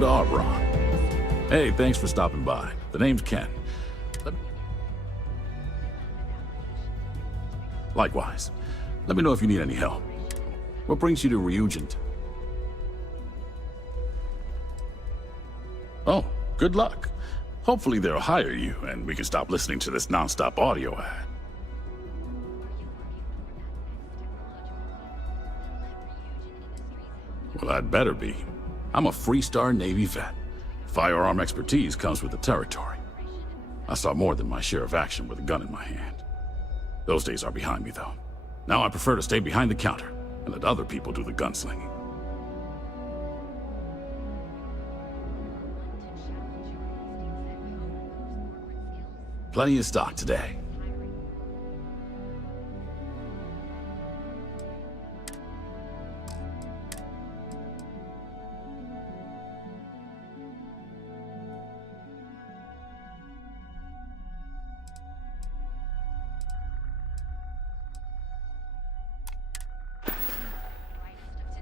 welcome to Arbron. Hey, thanks for stopping by. The name's Ken. Likewise. Let me know if you need any help. What brings you to Ryujin? Oh, good luck. Hopefully they'll hire you, and we can stop listening to this non-stop audio ad. Well, I'd better be. I'm a three-star Navy vet. Firearm expertise comes with the territory. I saw more than my share of action with a gun in my hand. Those days are behind me, though. Now I prefer to stay behind the counter and let other people do the gunslinging. Plenty of stock today.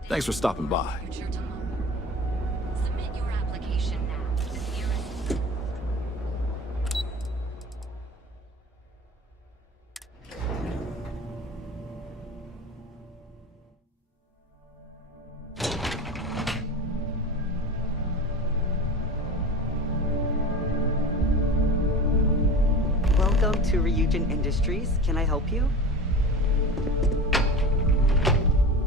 Thanks for stopping by. Submit your application now to the nearest. Welcome to Ryujin Industries. Can I help you?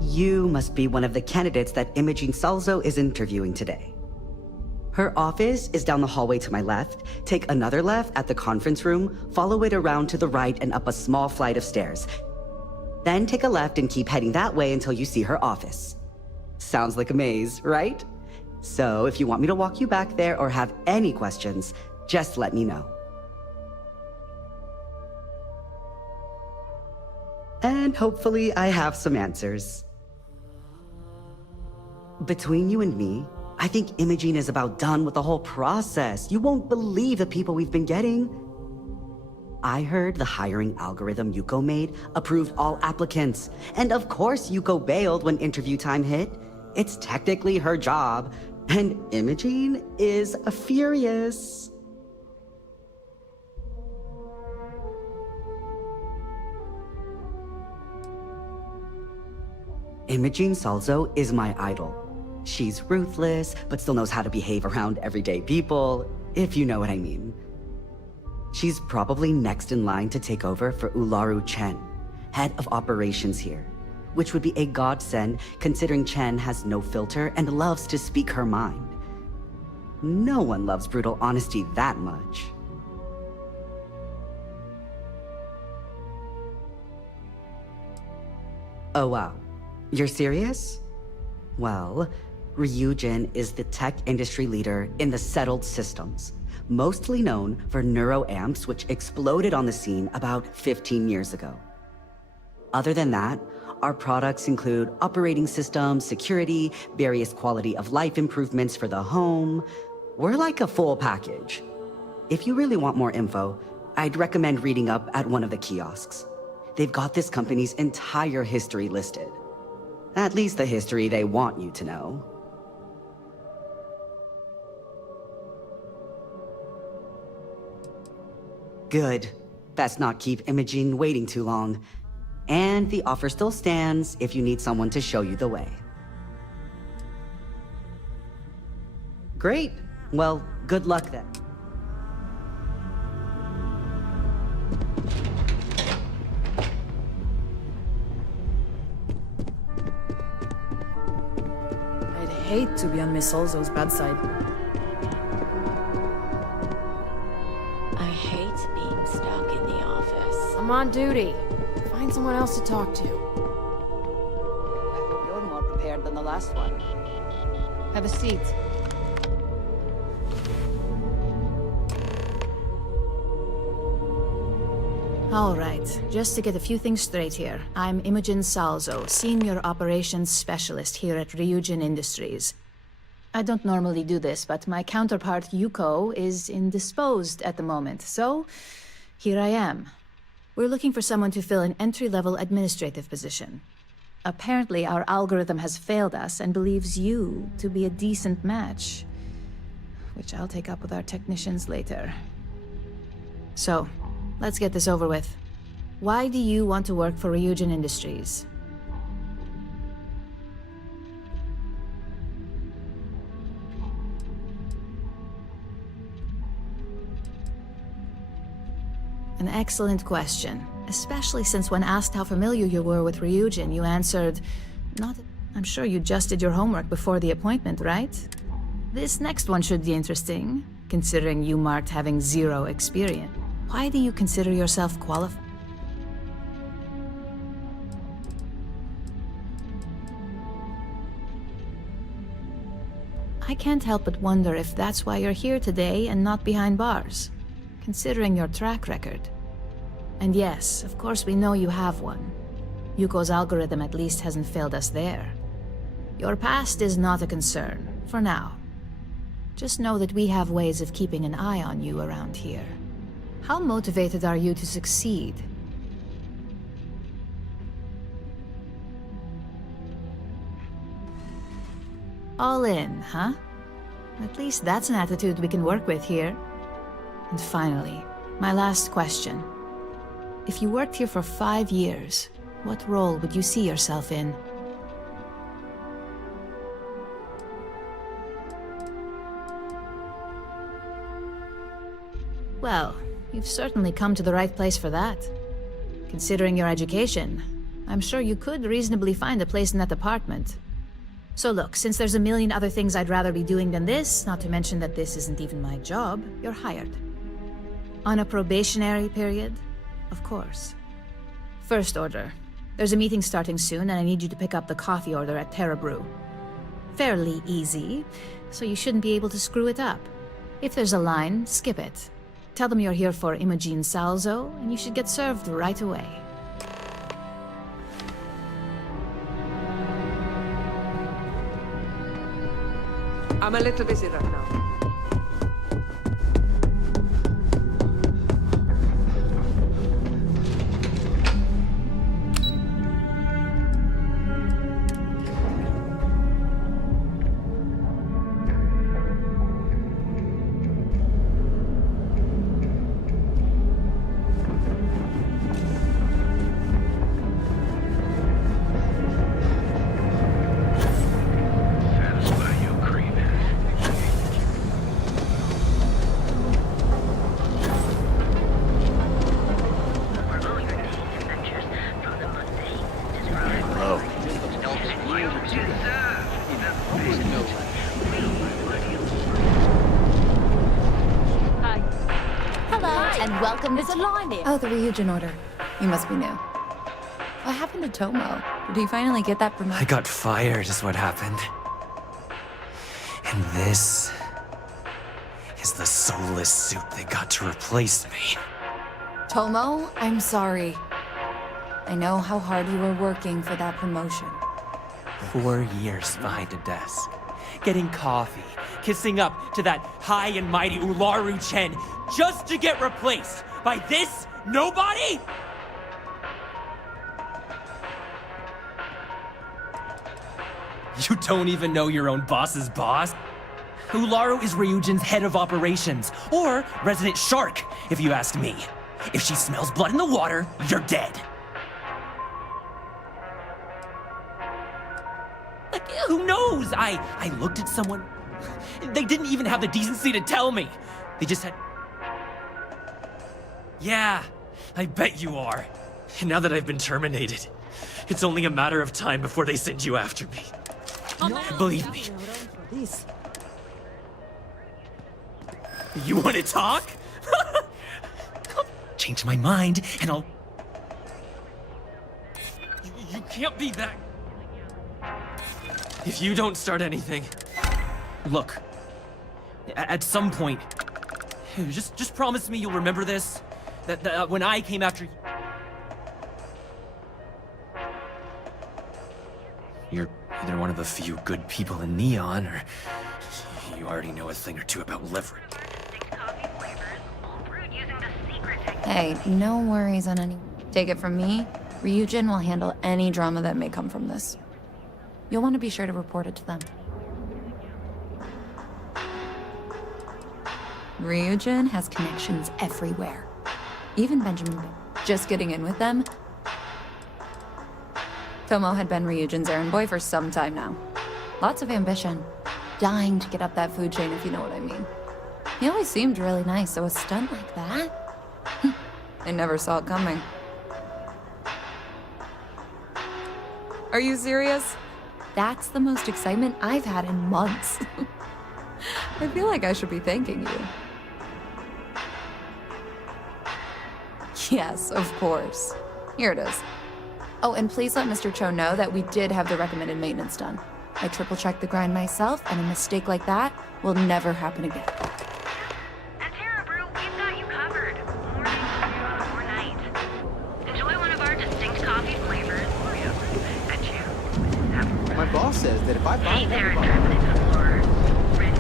You must be one of the candidates that Imogene Salzo is interviewing today. Her office is down the hallway to my left. Take another left at the conference room, follow it around to the right and up a small flight of stairs. Then take a left and keep heading that way until you see her office. Sounds like a maze, right? So if you want me to walk you back there or have any questions, just let me know. And hopefully I have some answers. Between you and me, I think Imogene is about done with the whole process. You won't believe the people we've been getting. I heard the hiring algorithm Yuko made approved all applicants. And of course Yuko bailed when interview time hit. It's technically her job. And Imogene is furious. Imogene Salzo is my idol. She's ruthless, but still knows how to behave around everyday people, if you know what I mean. She's probably next in line to take over for Ularu Chen, head of operations here, which would be a godsend considering Chen has no filter and loves to speak her mind. No one loves brutal honesty that much. Oh wow, you're serious? Well, Ryujin is the tech industry leader in the settled systems, mostly known for neuroamps, which exploded on the scene about 15 years ago. Other than that, our products include operating systems, security, various quality of life improvements for the home. We're like a full package. If you really want more info, I'd recommend reading up at one of the kiosks. They've got this company's entire history listed. At least the history they want you to know. Good. Best not keep Imogene waiting too long. And the offer still stands if you need someone to show you the way. Great. Well, good luck then. I'd hate to be on Miss Salzo's bad side. I hate being stuck in the office. I'm on duty. Find someone else to talk to. I hope you're more prepared than the last one. Have a seat. All right, just to get a few things straight here. I'm Imogen Salzo, Senior Operations Specialist here at Ryujin Industries. I don't normally do this, but my counterpart Yuko is indisposed at the moment, so here I am. We're looking for someone to fill an entry-level administrative position. Apparently, our algorithm has failed us and believes you to be a decent match. which I'll take up with our technicians later. So, let's get this over with. Why do you want to work for Ryujin Industries? An excellent question, especially since when asked how familiar you were with Ryujin, you answered, "Not." I'm sure you just did your homework before the appointment, right? This next one should be interesting, considering you marked having 0 experience. Why do you consider yourself qualified? I can't help but wonder if that's why you're here today and not behind bars, considering your track record. And yes, of course we know you have one. Yuko's algorithm at least hasn't failed us there. Your past is not a concern, for now. Just know that we have ways of keeping an eye on you around here. How motivated are you to succeed? All in, huh? At least that's an attitude we can work with here. And finally, my last question. If you worked here for 5 years, what role would you see yourself in? Well, you've certainly come to the right place for that. Considering your education, I'm sure you could reasonably find a place in that department. So look, since there's a million other things I'd rather be doing than this, not to mention that this isn't even my job, you're hired. On a probationary period, of course. First order. There's a meeting starting soon, and I need you to pick up the coffee order at Terra Brew. Fairly easy, so you shouldn't be able to screw it up. If there's a line, skip it. Tell them you're here for Ryujin Salzo, and you should get served right away. I'm a little busy right now. Oh, the Ryujin order. You must be new. What happened to Tomo? Did he finally get that promotion? I got fired is what happened. And this is the soulless suit they got to replace me. Tomo, I'm sorry. I know how hard you were working for that promotion. 4 years behind a desk, getting coffee, kissing up to that high and mighty Ularu Chen, just to get replaced by this nobody? You don't even know your own boss's boss? Ularu is Ryujin's head of operations, or resident shark, if you asked me. If she smells blood in the water, you're dead. Like, who knows? I looked at someone. They didn't even have the decency to tell me. They just had... Yeah, I bet you are. And now that I've been terminated, it's only a matter of time before they send you after me. Believe me. You want to talk? I'll change my mind, and I'll... You can't be that... If you don't start anything... Look, at some point, just promise me you'll remember this. That when I came after you... You're either one of the few good people in Neon, or you already know a thing or two about leverage. Hey, no worries on any... Take it from me, Ryujin will handle any drama that may come from this. You'll want to be sure to report it to them. Ryujin has connections everywhere. Even Benjamin, just getting in with them. Tomo had been Ryujin's errand boy for some time now. Lots of ambition. Dying to get up that food chain, if you know what I mean. He always seemed really nice, so a stunt like that? I never saw it coming. Are you serious? That's the most excitement I've had in months. I feel like I should be thanking you. Yes, of course. Here it is. Oh, and please let Mr. Cho know that we did have the recommended maintenance done. I triple-checked the grind myself, and a mistake like that will never happen again. At Terra Brew, we've got you covered. Morning, noon, or night. Enjoy one of our distinct coffee flavors. And you. My boss says that if I buy Hey there, one, Driven Explorer. Ready?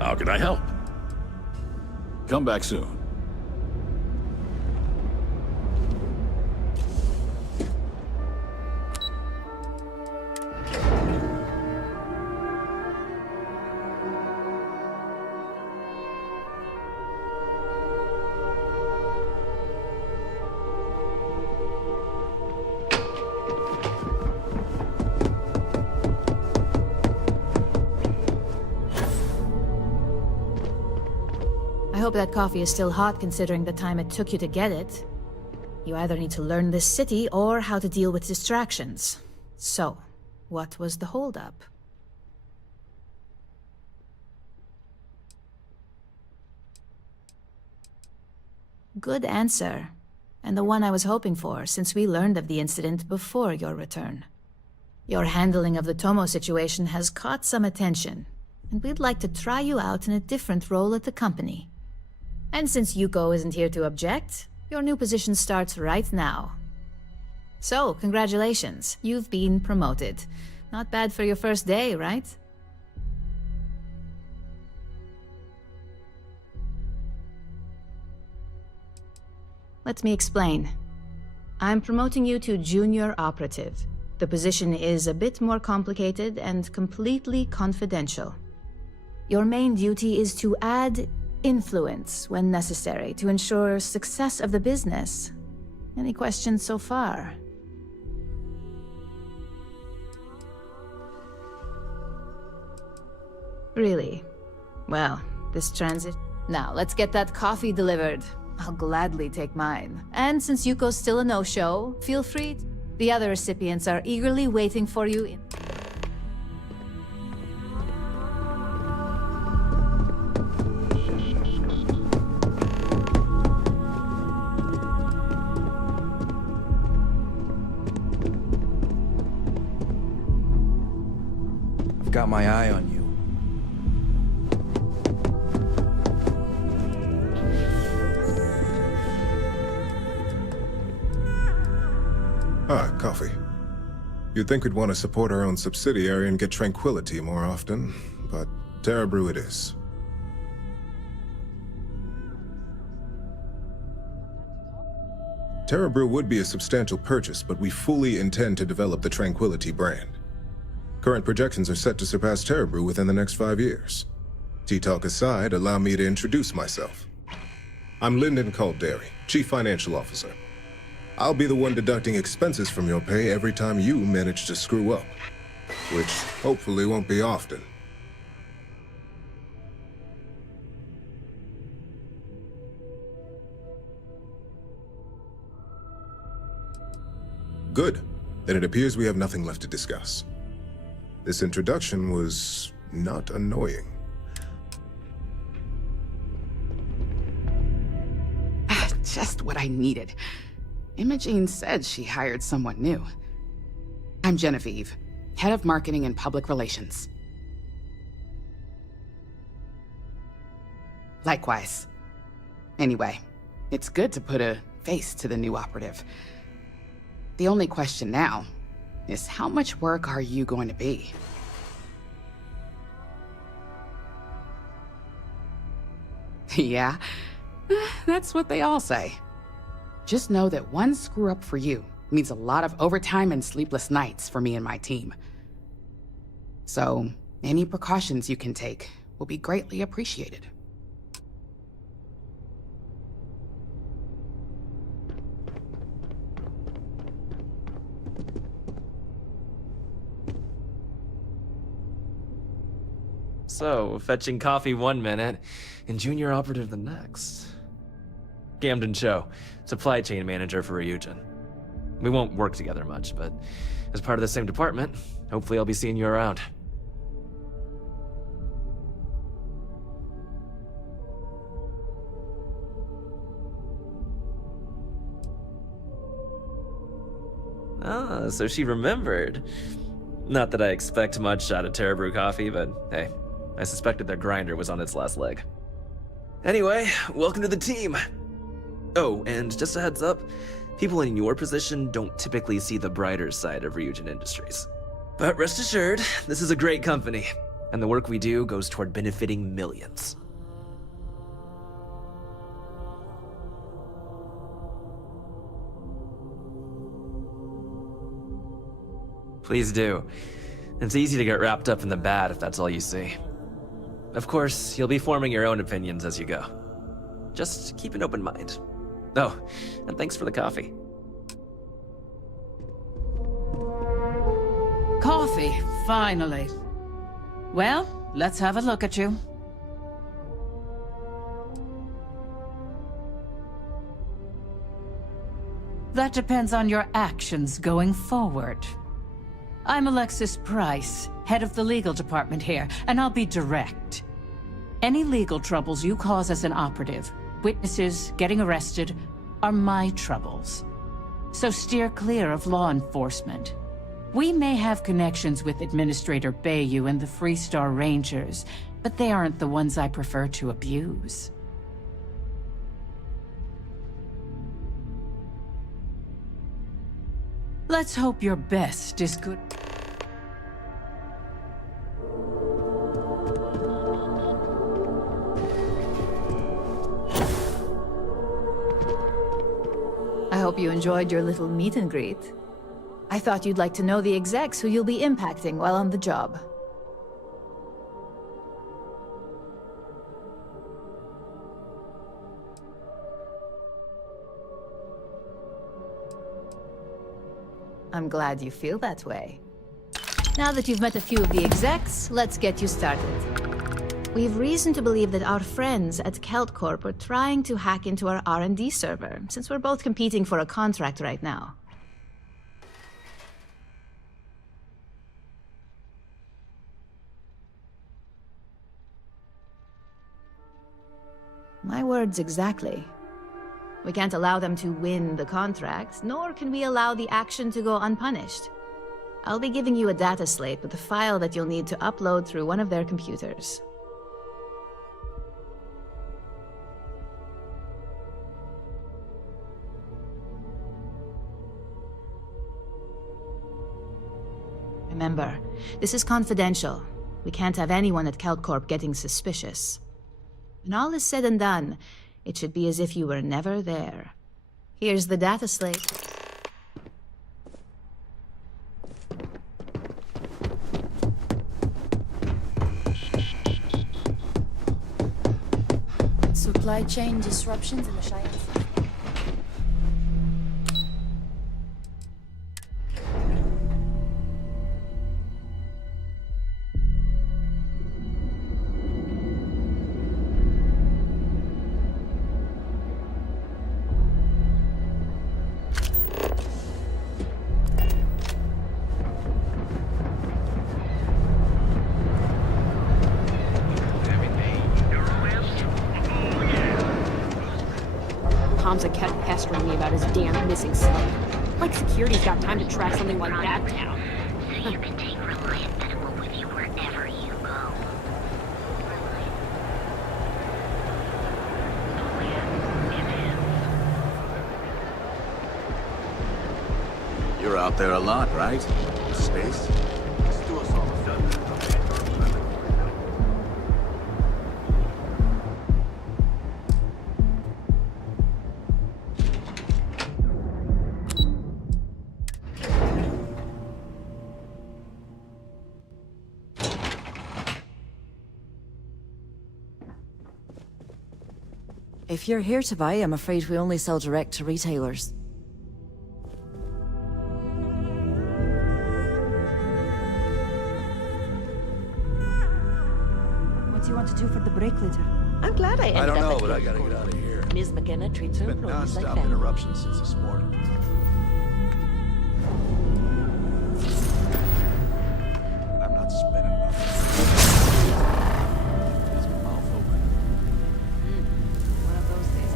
How can I help? Come back soon. I hope that coffee is still hot considering the time it took you to get it. You either need to learn this city or how to deal with distractions. So, what was the holdup? Good answer. And the one I was hoping for, since we learned of the incident before your return. Your handling of the Tomo situation has caught some attention, and we'd like to try you out in a different role at the company. And since Yuko isn't here to object, your new position starts right now. So, congratulations, you've been promoted. Not bad for your first day, right? Let me explain. I'm promoting you to junior operative. The position is a bit more complicated and completely confidential. Your main duty is to add influence when necessary to ensure success of the business. Any questions so far? Really? Well, this transit... Now, let's get that coffee delivered. I'll gladly take mine. And since Yuko's still a no-show, feel free. The other recipients are eagerly waiting for you in... got my eye on you. Ah, coffee. You'd think we'd want to support our own subsidiary and get tranquility more often, but Terra Brew it is. Terra Brew would be a substantial purchase, but we fully intend to develop the Tranquility brand. Current projections are set to surpass Terra Brew within the next 5 years. Tea-talk aside, allow me to introduce myself. I'm Lyndon Calderi, Chief Financial Officer. I'll be the one deducting expenses from your pay every time you manage to screw up, which hopefully won't be often. Good. Then it appears we have nothing left to discuss. This introduction was not annoying. Just what I needed. Imogene said she hired someone new. I'm Genevieve, Head of Marketing and Public Relations. Likewise. Anyway, it's good to put a face to the new operative. The only question now is how much work are you going to be? Yeah, that's what they all say. Just know that one screw up for you means a lot of overtime and sleepless nights for me and my team. So, any precautions you can take will be greatly appreciated. So, fetching coffee one minute, and junior operative the next. Camden Cho, supply chain manager for Ryujin. We won't work together much, but as part of the same department, hopefully I'll be seeing you around. Ah, so she remembered. Not that I expect much out of Terrabrew coffee, but hey, I suspected their grinder was on its last leg. Anyway, welcome to the team. Oh, and just a heads up, people in your position don't typically see the brighter side of Ryujin Industries. But rest assured, this is a great company, and the work we do goes toward benefiting millions. Please do. It's easy to get wrapped up in the bad if that's all you see. Of course, you'll be forming your own opinions as you go. Just keep an open mind. Oh, and thanks for the coffee. Coffee, finally. Well, let's have a look at you. That depends on your actions going forward. I'm Alexis Price, head of the legal department here, and I'll be direct. Any legal troubles you cause as an operative, witnesses, getting arrested, are my troubles. So steer clear of law enforcement. We may have connections with Administrator Bayou and the Freestar Rangers, but they aren't the ones I prefer to abuse. Let's hope your best is good. I hope you enjoyed your little meet and greet. I thought you'd like to know the execs who you'll be impacting while on the job. I'm glad you feel that way. Now that you've met a few of the execs, let's get you started. We've reason to believe that our friends at Kelt Corp are trying to hack into our R&D server, since we're both competing for a contract right now. My words exactly. We can't allow them to win the contract, nor can we allow the action to go unpunished. I'll be giving you a data slate with a file that you'll need to upload through one of their computers. Remember, this is confidential. We can't have anyone at Kelt Corp getting suspicious. When all is said and done, it should be as if you were never there. Here's the data slate. Supply chain disruptions in the Cheyenne. Hamza kept pestering me about his damn missing son. Like security's got time to track something like that down. So you can take Reliant Edible with you wherever you go. You're out there a lot, right? Space? Let's do us all a favor. If you're here to buy, I'm afraid we only sell direct to retailers. What do you want to do for the break later? I'm glad I ended I don't up know, at but I Guild gotta Court. get out of here. Ms. McKenna treats her Been employees like non-stop family. interruptions since this morning. I'm not spinning nothing. His mouth open. One of those days,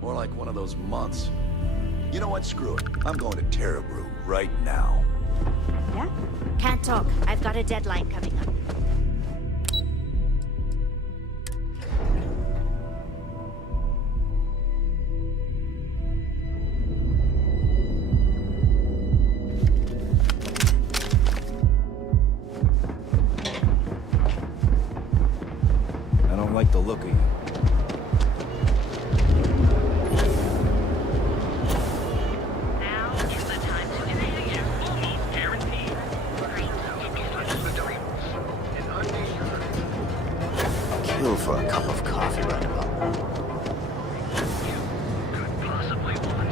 More like one of those months. You know what? Screw it. I'm going to Terrabrew right now. Yeah? Can't talk. I've got a deadline coming up. I don't like the look of you. Now is the time to inhale. Almost guaranteed. Kill for a cup of coffee right about now. Could possibly want.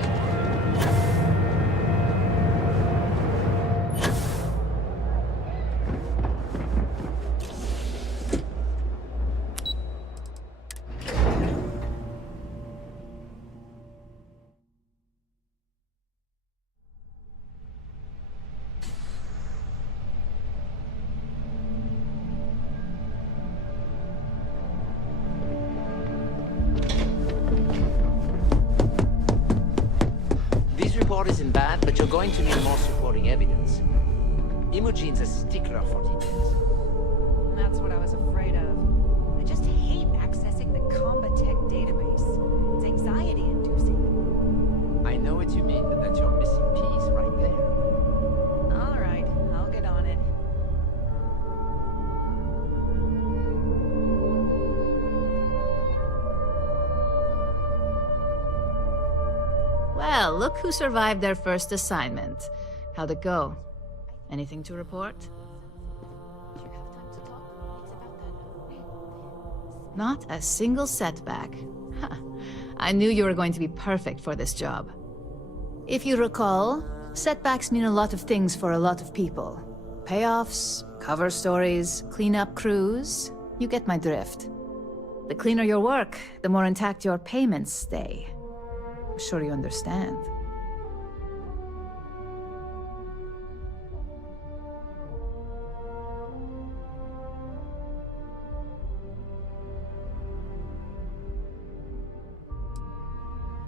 This report isn't bad, but you're going to need more supporting evidence. Imogene's a stickler for details. That's what I was afraid of. I just hate accessing the Combatech database. It's anxiety-inducing. I know what you mean, but that's your missing piece right there. All right, I'll get on it. Well, look who survived their first assignment. How'd it go? Anything to report? Not a single setback. Huh. I knew you were going to be perfect for this job. If you recall, setbacks mean a lot of things for a lot of people. Payoffs, cover stories, cleanup crews. You get my drift. The cleaner your work, the more intact your payments stay. I'm sure you understand.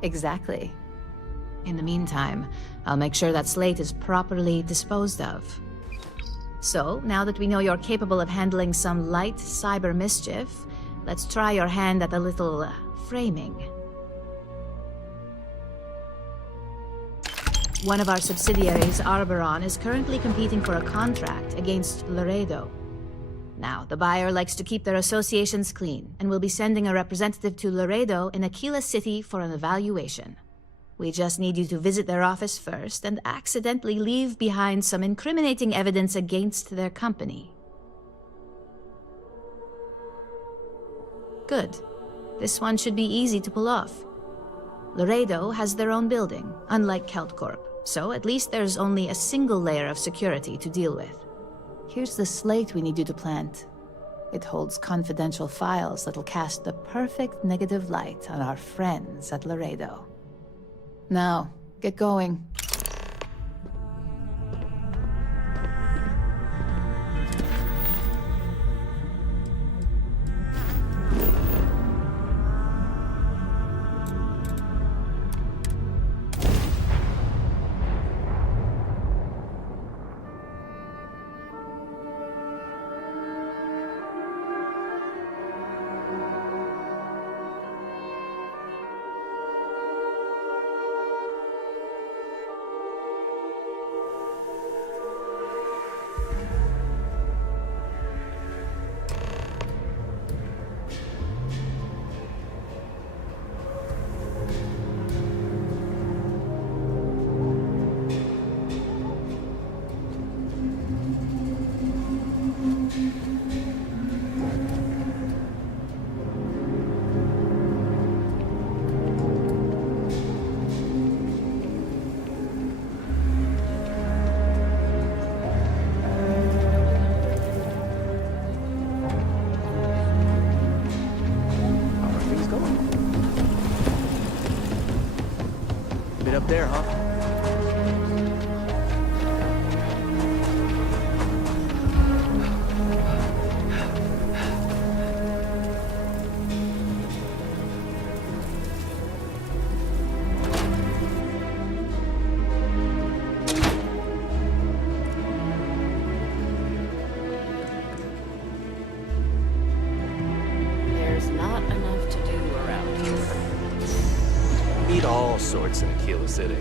Exactly. In the meantime, I'll make sure that Slate is properly disposed of. So, now that we know you're capable of handling some light cyber mischief, let's try your hand at a little framing. One of our subsidiaries, Arboron, is currently competing for a contract against Laredo. Now, the buyer likes to keep their associations clean, and will be sending a representative to Laredo in Aquila City for an evaluation. We just need you to visit their office first and accidentally leave behind some incriminating evidence against their company. Good. This one should be easy to pull off. Laredo has their own building, unlike KeltCorp, so at least there's only a single layer of security to deal with. Here's the slate we need you to plant. It holds confidential files that'll cast the perfect negative light on our friends at Laredo. Now, get going. There's not enough to do around here. Meet all sorts in Aquila City.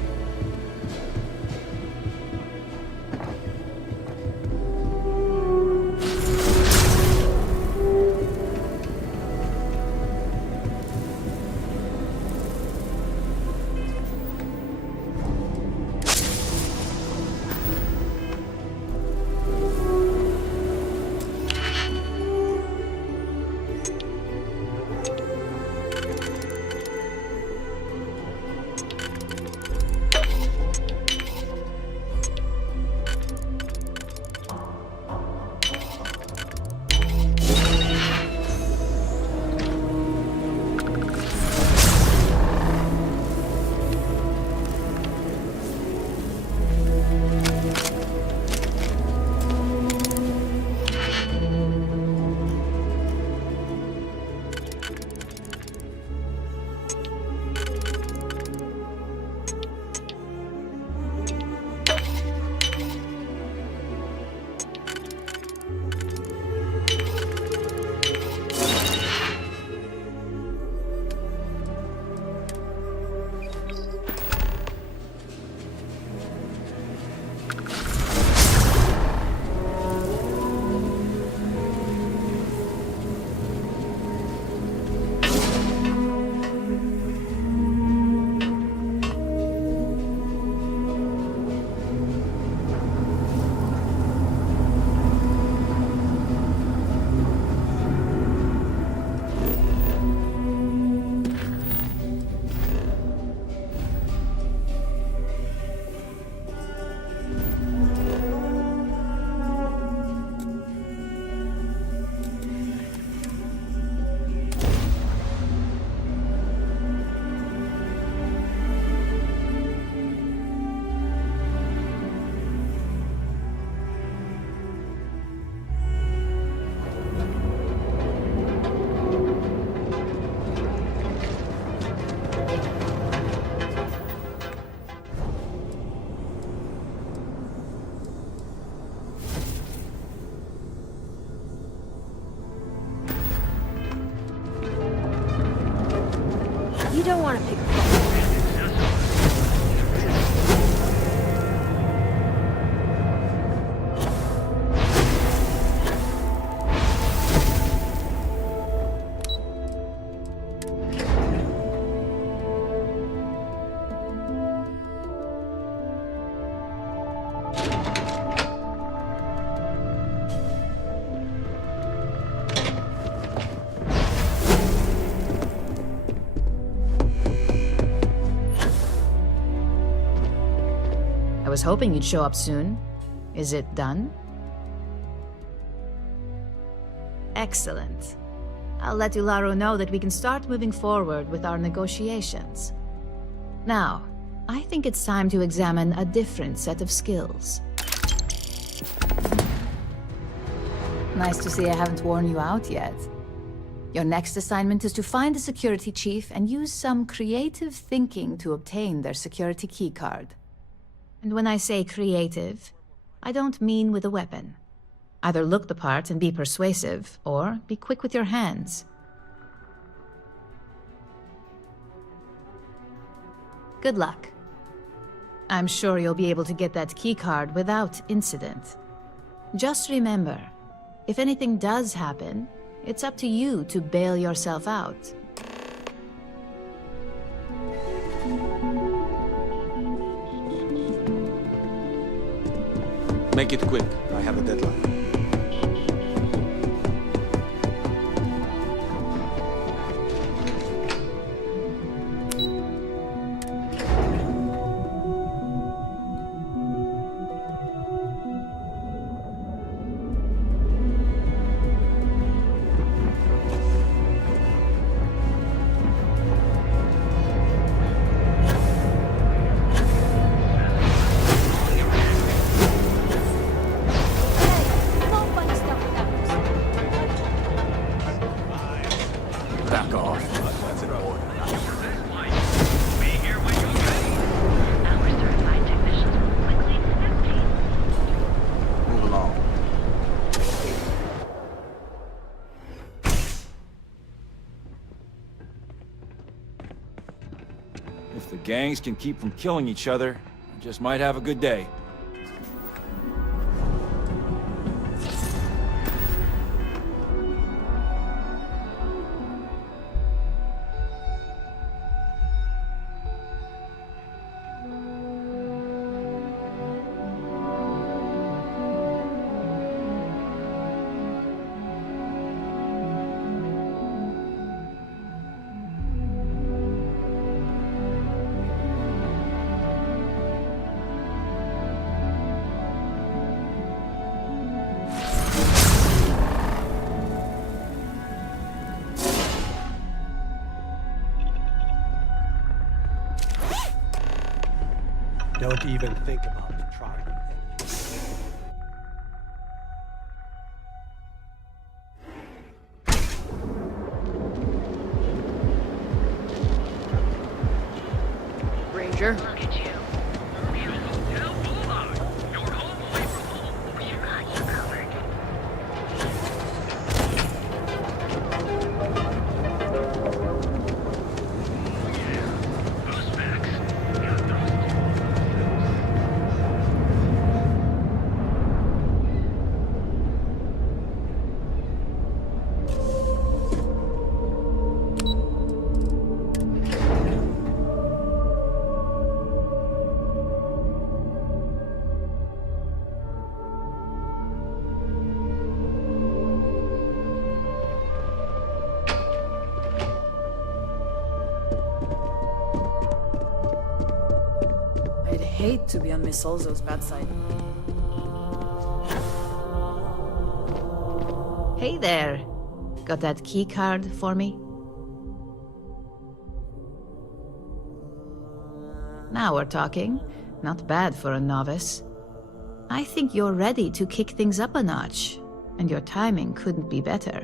You don't want to pick a fight. I was hoping you'd show up soon. Is it done? Excellent. I'll let Ularo know that we can start moving forward with our negotiations. Now, I think it's time to examine a different set of skills. Nice to see I haven't worn you out yet. Your next assignment is to find the security chief and use some creative thinking to obtain their security keycard. And when I say creative, I don't mean with a weapon. Either look the part and be persuasive, or be quick with your hands. Good luck. I'm sure you'll be able to get that keycard without incident. Just remember, if anything does happen, it's up to you to bail yourself out. Make it quick. I have a deadline. gangs can keep from killing each other, I just might have a good day. Don't even think about trying. Ranger. Look at you. Hotel Boulevard. Your home away from home. We got you covered. Those facts. Got those. I'd hate to be on Miss Olzo's bad side. Hey there. Got that key card for me? Now we're talking. Not bad for a novice. I think you're ready to kick things up a notch, and your timing couldn't be better.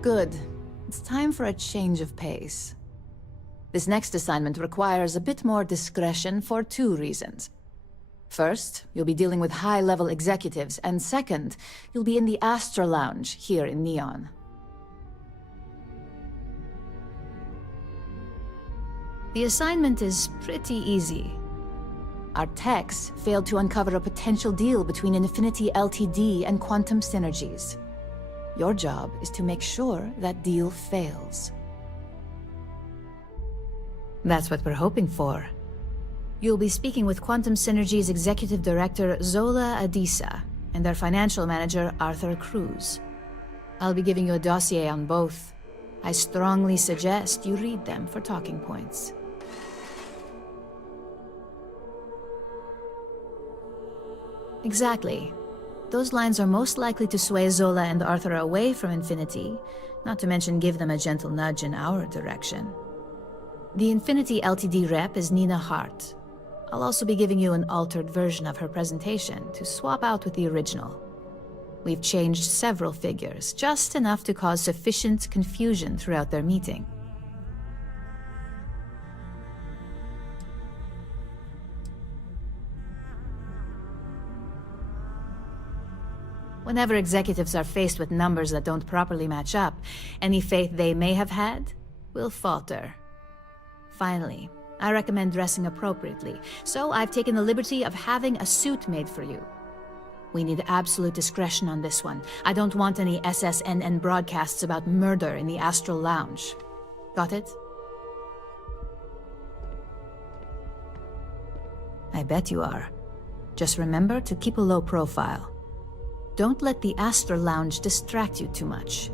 Good. It's time for a change of pace. This next assignment requires a bit more discretion for 2 reasons. First, you'll be dealing with high-level executives, and second, you'll be in the Astra Lounge here in Neon. The assignment is pretty easy. Our techs failed to uncover a potential deal between Infinity Ltd. And Quantum Synergies. Your job is to make sure that deal fails. That's what we're hoping for. You'll be speaking with Quantum Synergy's Executive Director Zola Adisa and their Financial Manager Arthur Cruz. I'll be giving you a dossier on both. I strongly suggest you read them for talking points. Exactly. Those lines are most likely to sway Zola and Arthur away from Infinity, not to mention give them a gentle nudge in our direction. The Infinity Ltd. rep is Nina Hart. I'll also be giving you an altered version of her presentation to swap out with the original. We've changed several figures, just enough to cause sufficient confusion throughout their meeting. Whenever executives are faced with numbers that don't properly match up, any faith they may have had will falter. Finally, I recommend dressing appropriately, so I've taken the liberty of having a suit made for you. We need absolute discretion on this one. I don't want any SSNN broadcasts about murder in the Astral Lounge. Got it? I bet you are. Just remember to keep a low profile. Don't let the Astral Lounge distract you too much.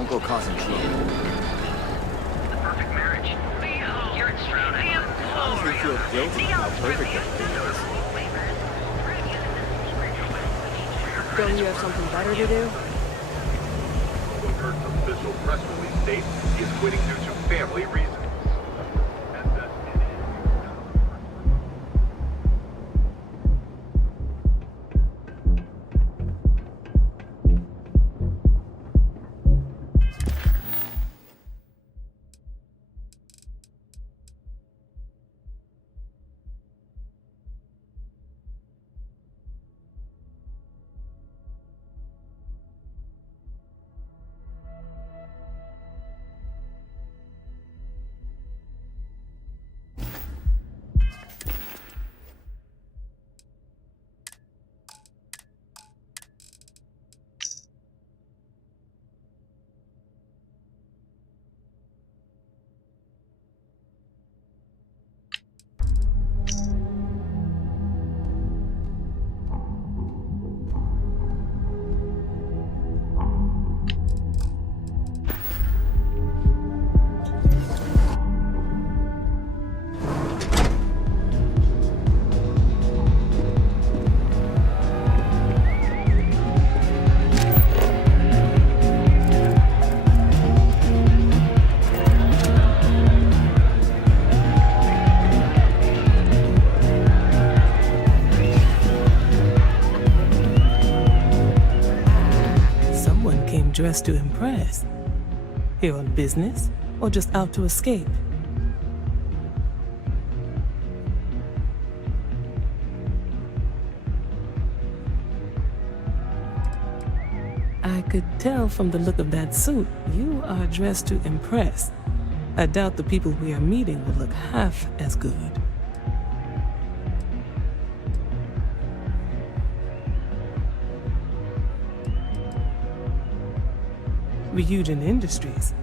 Don't go causing trouble. Perfect marriage. You're extremely I honestly feel guilty about how perfect everything is. Don't you have something better to do? Bloomberg's official press release states he is quitting due to family reasons. Dressed to impress? Here on business, or just out to escape? I could tell from the look of that suit, you are dressed to impress. I doubt the people we are meeting will look half as good. Ryujin Industries.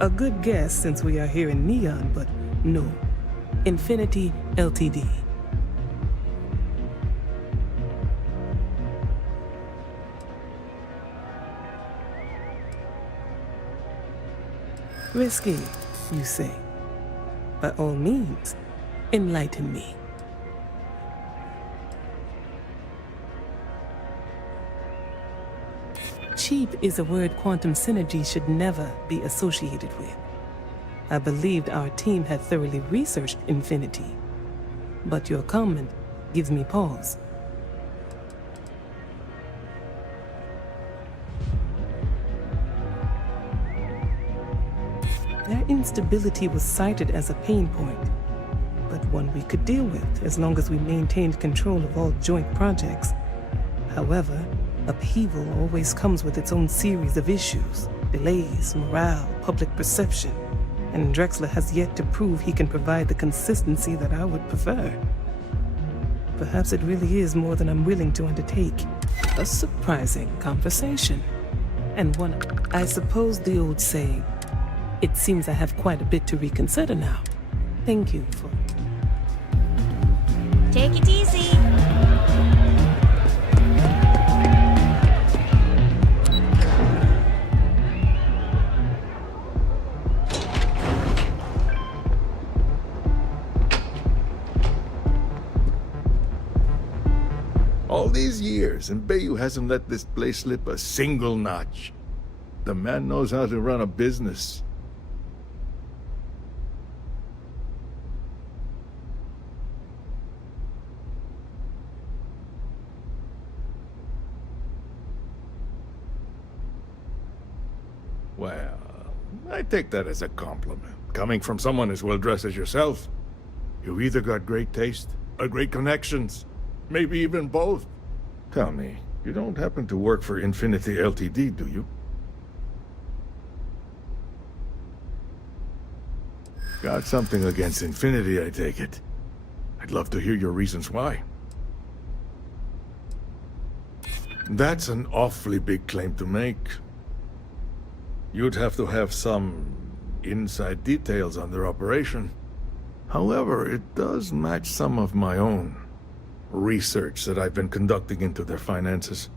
A good guess since we are here in Neon, but no. Infinity Ltd. Risky, you say? By all means, enlighten me. Cheap is a word quantum synergy should never be associated with. I believed our team had thoroughly researched Infinity, but your comment gives me pause. Their instability was cited as a pain point, but one we could deal with as long as we maintained control of all joint projects. However, upheaval always comes with its own series of issues, delays, morale, public perception, and Drexler has yet to prove he can provide the consistency that I would prefer. Perhaps it really is more than I'm willing to undertake. A surprising conversation. And one, I suppose the old saying, it seems I have quite a bit to reconsider now. Thank you for... Take it easy. All these years, and Bayou hasn't let this place slip a single notch. The man knows how to run a business. Well, I take that as a compliment. Coming from someone as well-dressed as yourself. You either got great taste, or great connections. Maybe even both. Tell me, you don't happen to work for Infinity Ltd, do you? Got something against Infinity, I take it. I'd love to hear your reasons why. That's an awfully big claim to make. You'd have to have some inside details on their operation. However, it does match some of my own research that I've been conducting into their finances.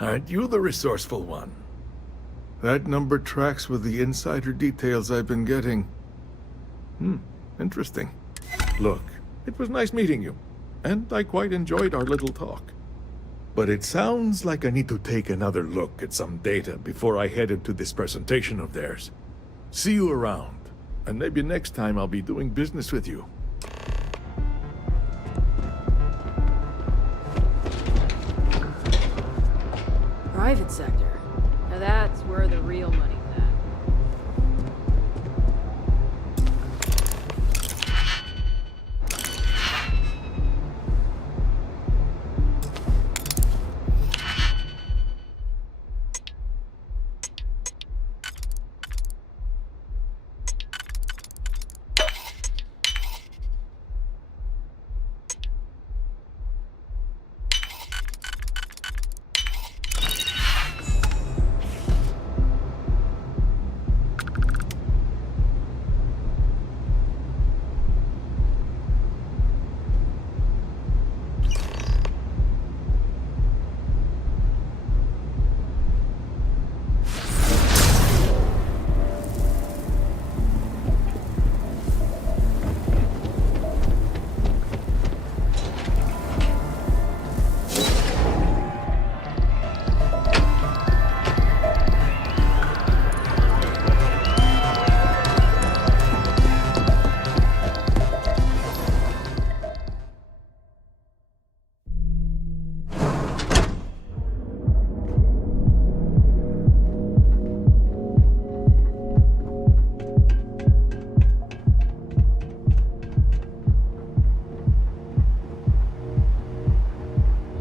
Aren't you the resourceful one? That number tracks with the insider details I've been getting. Interesting. Look, it was nice meeting you, and I quite enjoyed our little talk. But it sounds like I need to take another look at some data before I head into this presentation of theirs. See you around, and maybe next time I'll be doing business with you. Private sector. Now that's where the real money's at.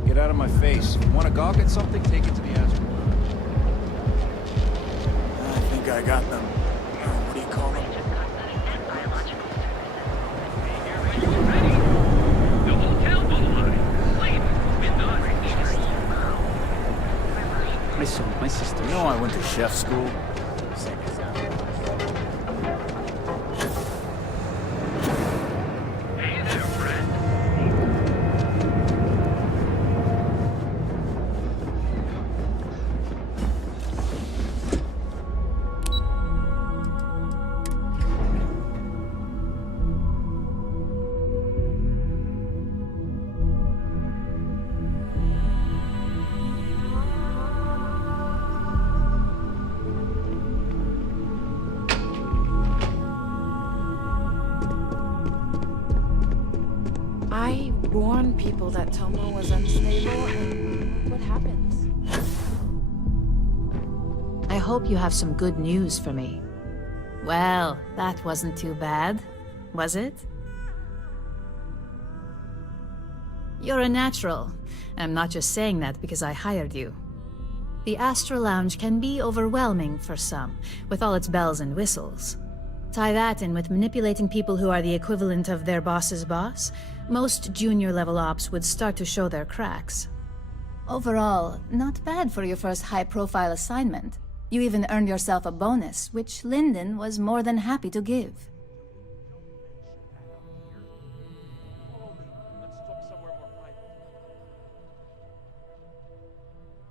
Get out of my face. If you want to gawk at something, take it to the Astro Lounge. I think I got them. What do you call them? My sister. You know I went to chef school. I warned people that Tomo was unstable, and what happens? I hope you have some good news for me. Well, that wasn't too bad, was it? You're a natural. I'm not just saying that because I hired you. The Astro Lounge can be overwhelming for some, with all its bells and whistles. Tie that in with manipulating people who are the equivalent of their boss's boss, most junior-level ops would start to show their cracks. Overall, not bad for your first high-profile assignment. You even earned yourself a bonus, which Lyndon was more than happy to give.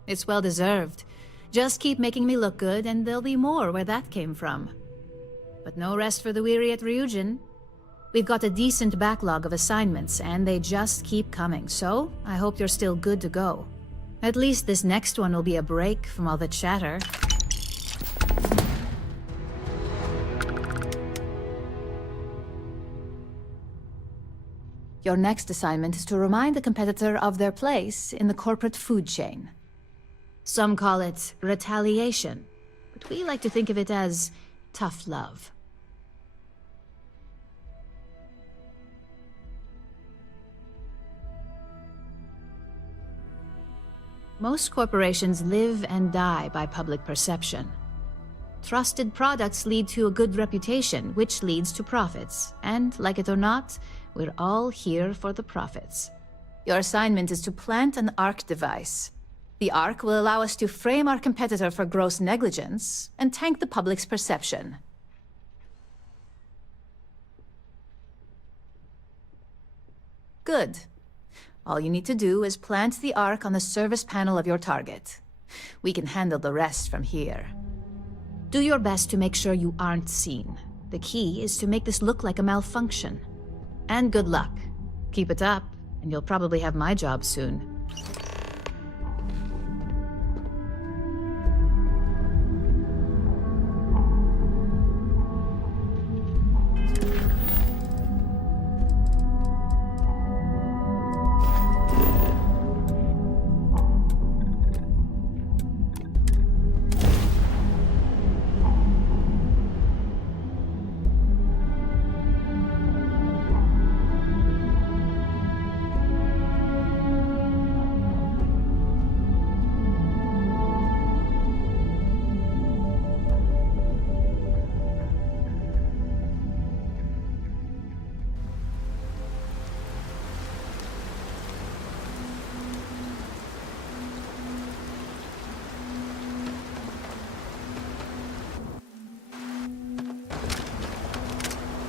It's well-deserved. Just keep making me look good, and there'll be more where that came from. But no rest for the weary at Ryujin. We've got a decent backlog of assignments, and they just keep coming, so I hope you're still good to go. At least this next one will be a break from all the chatter. Your next assignment is to remind the competitor of their place in the corporate food chain. Some call it retaliation, but we like to think of it as tough love. Most corporations live and die by public perception. Trusted products lead to a good reputation, which leads to profits. And, like it or not, we're all here for the profits. Your assignment is to plant an ARC device. The ARC will allow us to frame our competitor for gross negligence and tank the public's perception. Good. All you need to do is plant the ARC on the service panel of your target. We can handle the rest from here. Do your best to make sure you aren't seen. The key is to make this look like a malfunction. And good luck. Keep it up, and you'll probably have my job soon.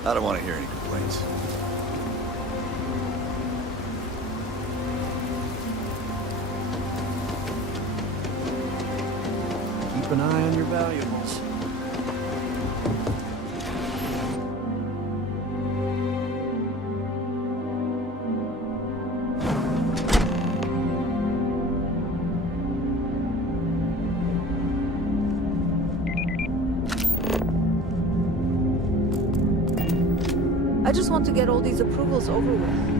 I don't want to hear any complaints. Keep an eye on your valuables. I just want to get all these approvals over with.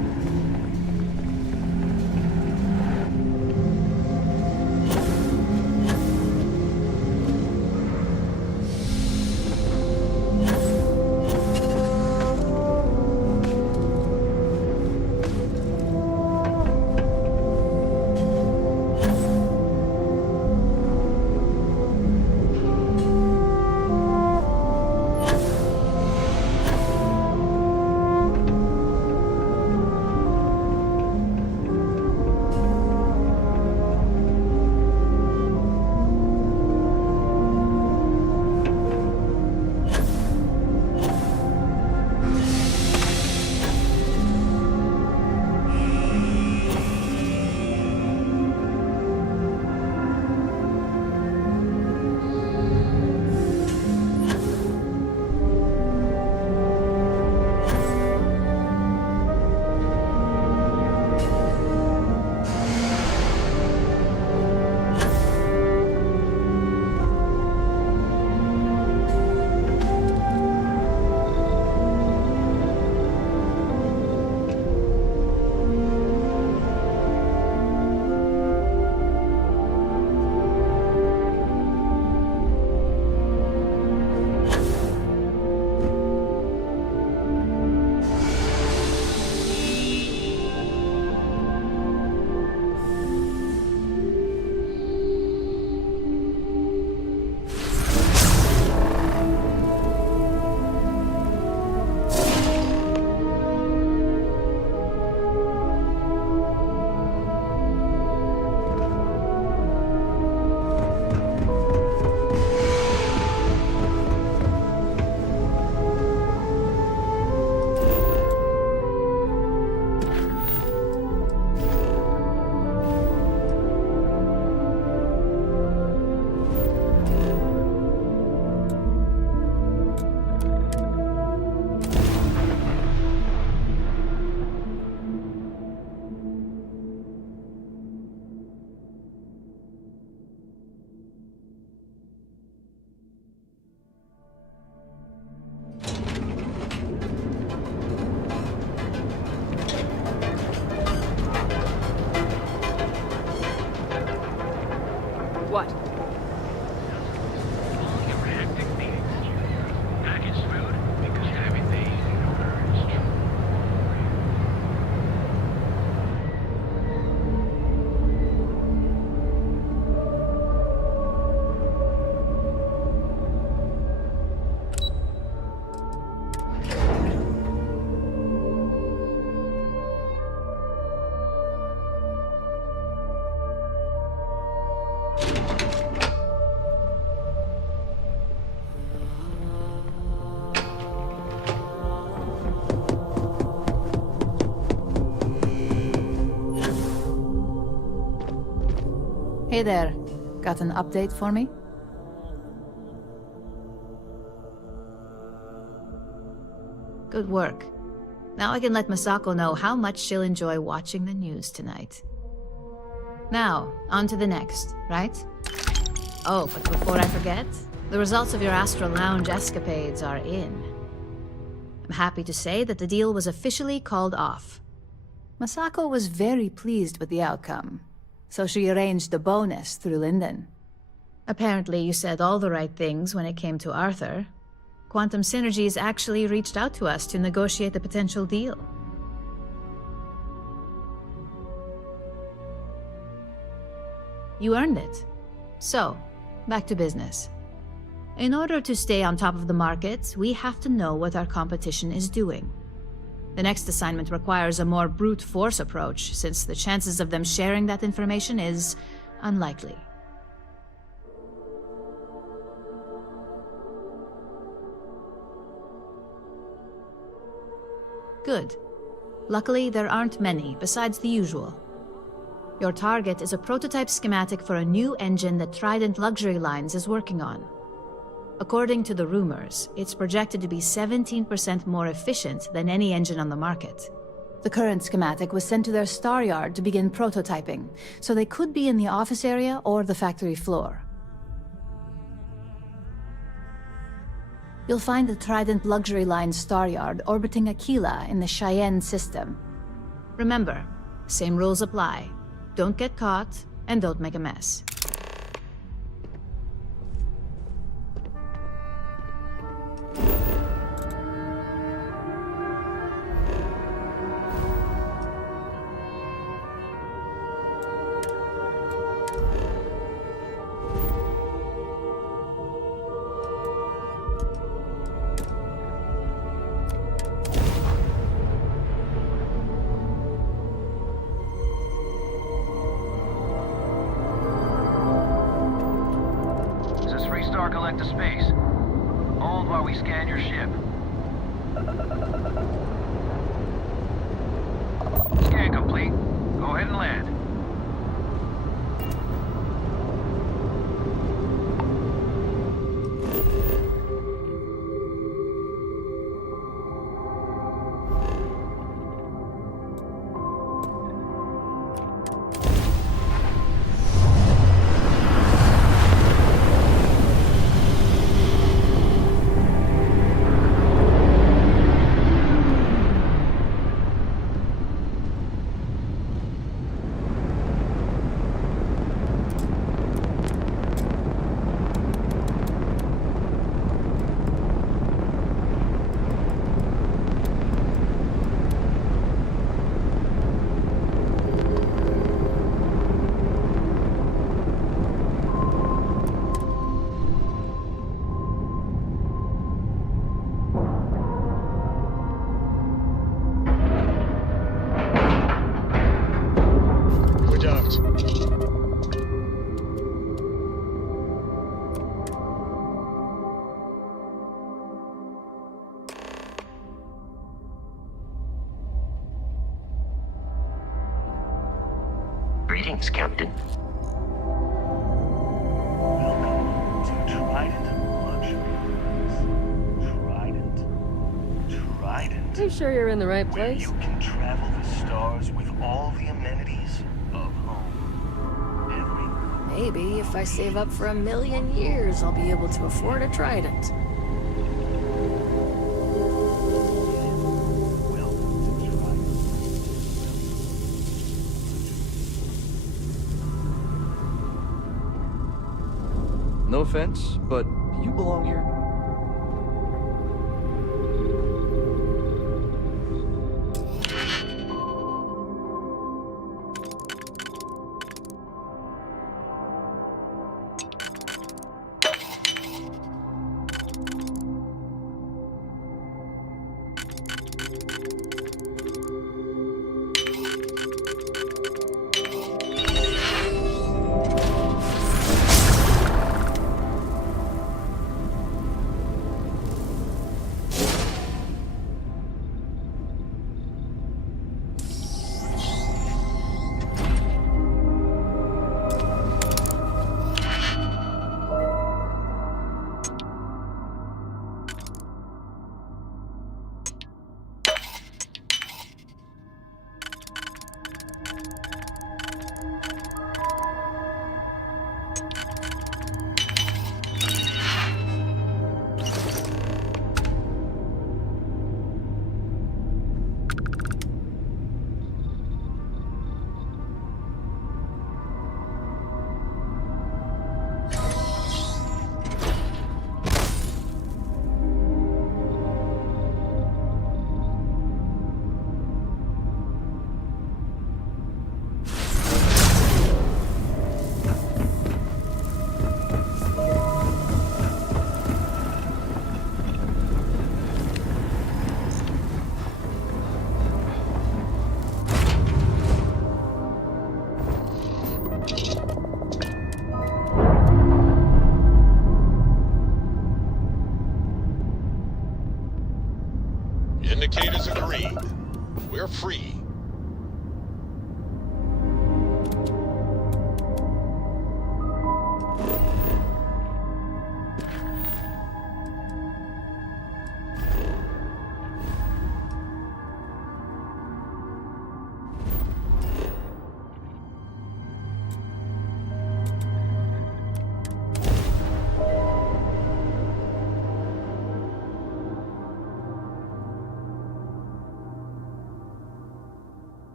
What? Hey there. Got an update for me? Good work. Now I can let Masako know how much she'll enjoy watching the news tonight. Now, on to the next, right? Oh, but before I forget, the results of your Astral Lounge escapades are in. I'm happy to say that the deal was officially called off. Masako was very pleased with the outcome, so she arranged a bonus through Linden. Apparently you said all the right things when it came to Arthur. Quantum Synergies actually reached out to us to negotiate the potential deal. You earned it. So, back to business. In order to stay on top of the market, we have to know what our competition is doing. The next assignment requires a more brute force approach, since the chances of them sharing that information is unlikely. Good. Luckily, there aren't many, besides the usual. Your target is a prototype schematic for a new engine that Trident Luxury Lines is working on. According to the rumors, it's projected to be 17% more efficient than any engine on the market. The current schematic was sent to their star yard to begin prototyping, so they could be in the office area or the factory floor. You'll find the Trident Luxury Line star yard orbiting Aquila in the Cheyenne system. Remember, same rules apply. Don't get caught, and don't make a mess. Collect to space. Hold while we scan your ship. Scan complete. Go ahead and land. Greetings, Captain. Welcome to Trident Luxuries. Trident. Are you sure you're in the right place? You can travel the stars with all the amenities of home. Maybe if I save up for 1,000,000 years, I'll be able to afford a Trident. No offense, but do you belong here?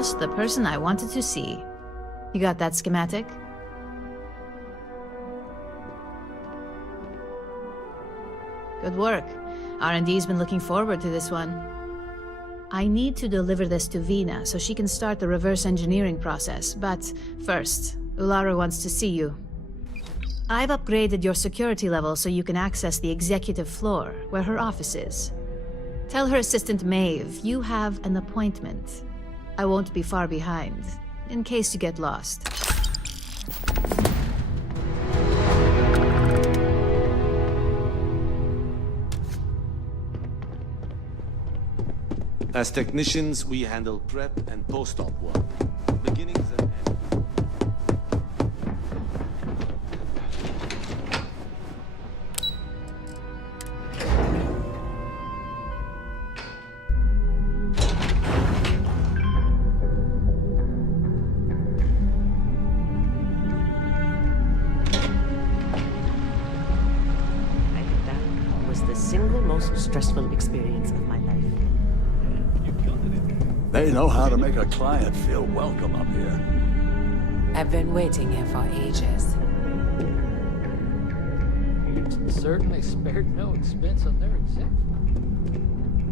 Just the person I wanted to see. You got that schematic? Good work. R&D's been looking forward to this one. I need to deliver this to Vina so she can start the reverse engineering process, but first, Ularu wants to see you. I've upgraded your security level so you can access the executive floor, where her office is. Tell her assistant Maeve you have an appointment. I won't be far behind, in case you get lost. As technicians, we handle prep and post-op work. Beginnings and ends. I think that was the single most stressful experience of my life. They know how to make a client feel welcome up here. I've been waiting here for ages. You certainly spared no expense on their exec.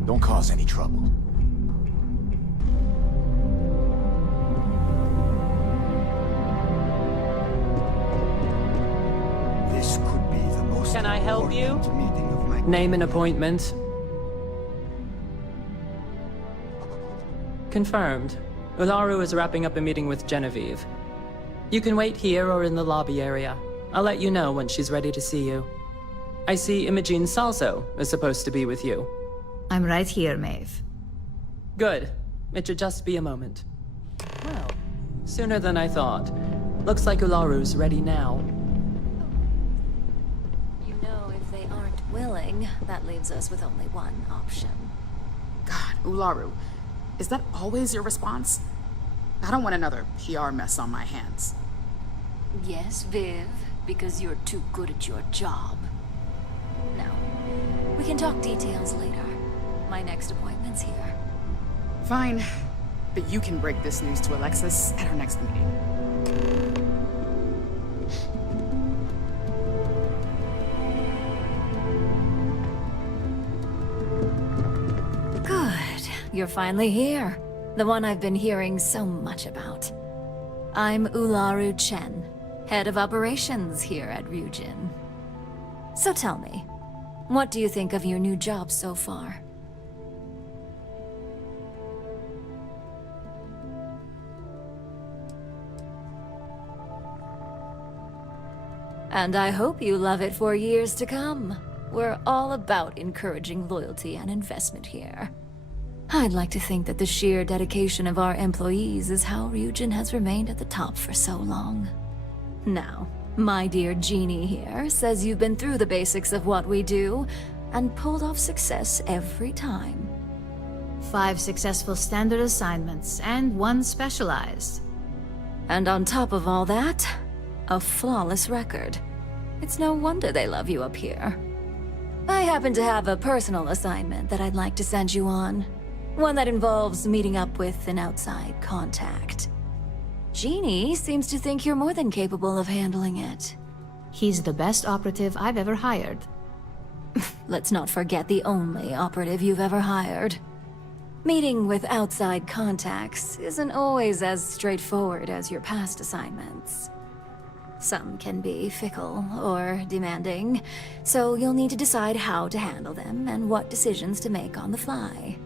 Don't cause any trouble. This could be the most Can I help you? important meeting of my... Name an appointment. Confirmed. Ularu is wrapping up a meeting with Genevieve. You can wait here or in the lobby area. I'll let you know when she's ready to see you. I see Imogene Salso is supposed to be with you. I'm right here, Maeve. Good. It should just be a moment. Well, sooner than I thought. Looks like Ularu's ready now. You know, if they aren't willing, that leaves us with only one option. God, Ularu. Is that always your response? I don't want another PR mess on my hands. Yes, Viv, because you're too good at your job. Now, we can talk details later. My next appointment's here. Fine, but you can break this news to Alexis at our next meeting. You're finally here. The one I've been hearing so much about. I'm Ularu Chen, head of operations here at Ryujin. So tell me, what do you think of your new job so far? And I hope you love it for years to come. We're all about encouraging loyalty and investment here. I'd like to think that the sheer dedication of our employees is how Ryujin has remained at the top for so long. Now, my dear Jeannie here says you've been through the basics of what we do, and pulled off success every time. 5 successful standard assignments, and 1 specialized. And on top of all that, a flawless record. It's no wonder they love you up here. I happen to have a personal assignment that I'd like to send you on. One that involves meeting up with an outside contact. Jeannie seems to think you're more than capable of handling it. He's the best operative I've ever hired. Let's not forget the only operative you've ever hired. Meeting with outside contacts isn't always as straightforward as your past assignments. Some can be fickle or demanding, so you'll need to decide how to handle them and what decisions to make on the fly.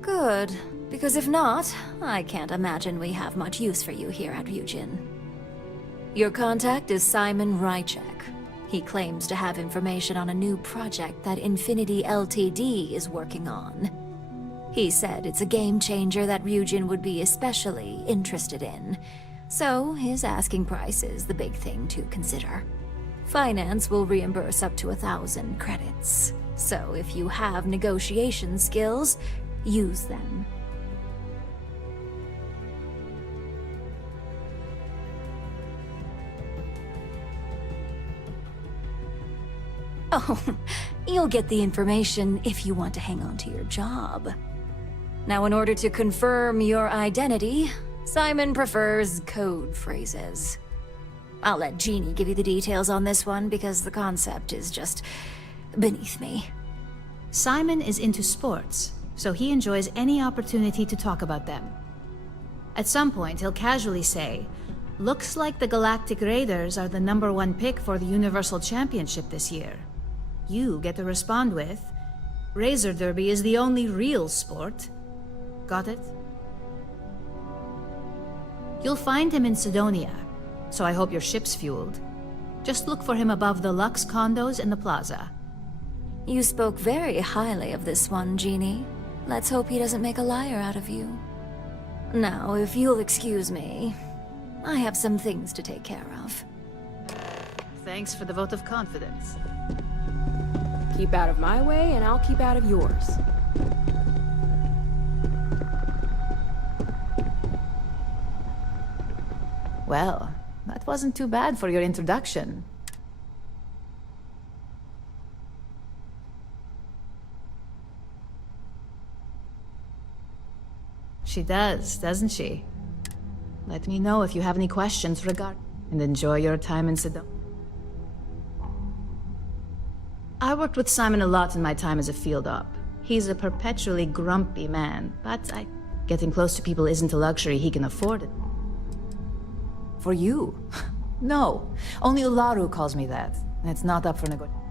Good, because if not, I can't imagine we have much use for you here at Ryujin. Your contact is Simon Rychek. He claims to have information on a new project that Infinity Ltd is working on. He said it's a game changer that Ryujin would be especially interested in, so his asking price is the big thing to consider. Finance will reimburse up to 1,000 credits, so if you have negotiation skills, use them. Oh, you'll get the information if you want to hang on to your job. Now, in order to confirm your identity, Simon prefers code phrases. I'll let Jeannie give you the details on this one because the concept is just beneath me. Simon is into sports, so he enjoys any opportunity to talk about them. At some point, he'll casually say, "Looks like the Galactic Raiders are the #1 pick for the Universal Championship this year." You get to respond with, "Razor Derby is the only real sport." Got it? You'll find him in Sidonia, so I hope your ship's fueled. Just look for him above the Lux condos in the plaza. You spoke very highly of this one, Jeannie. Let's hope he doesn't make a liar out of you. Now, if you'll excuse me, I have some things to take care of. Thanks for the vote of confidence. Keep out of my way, and I'll keep out of yours. Well, that wasn't too bad for your introduction. She does, doesn't she? Let me know if you have any questions and enjoy your time in Sidonia. I worked with Simon a lot in my time as a field op. He's a perpetually grumpy man, but getting close to people isn't a luxury he can afford it. For you? No, only Ularu calls me that, and it's not up for negotiation.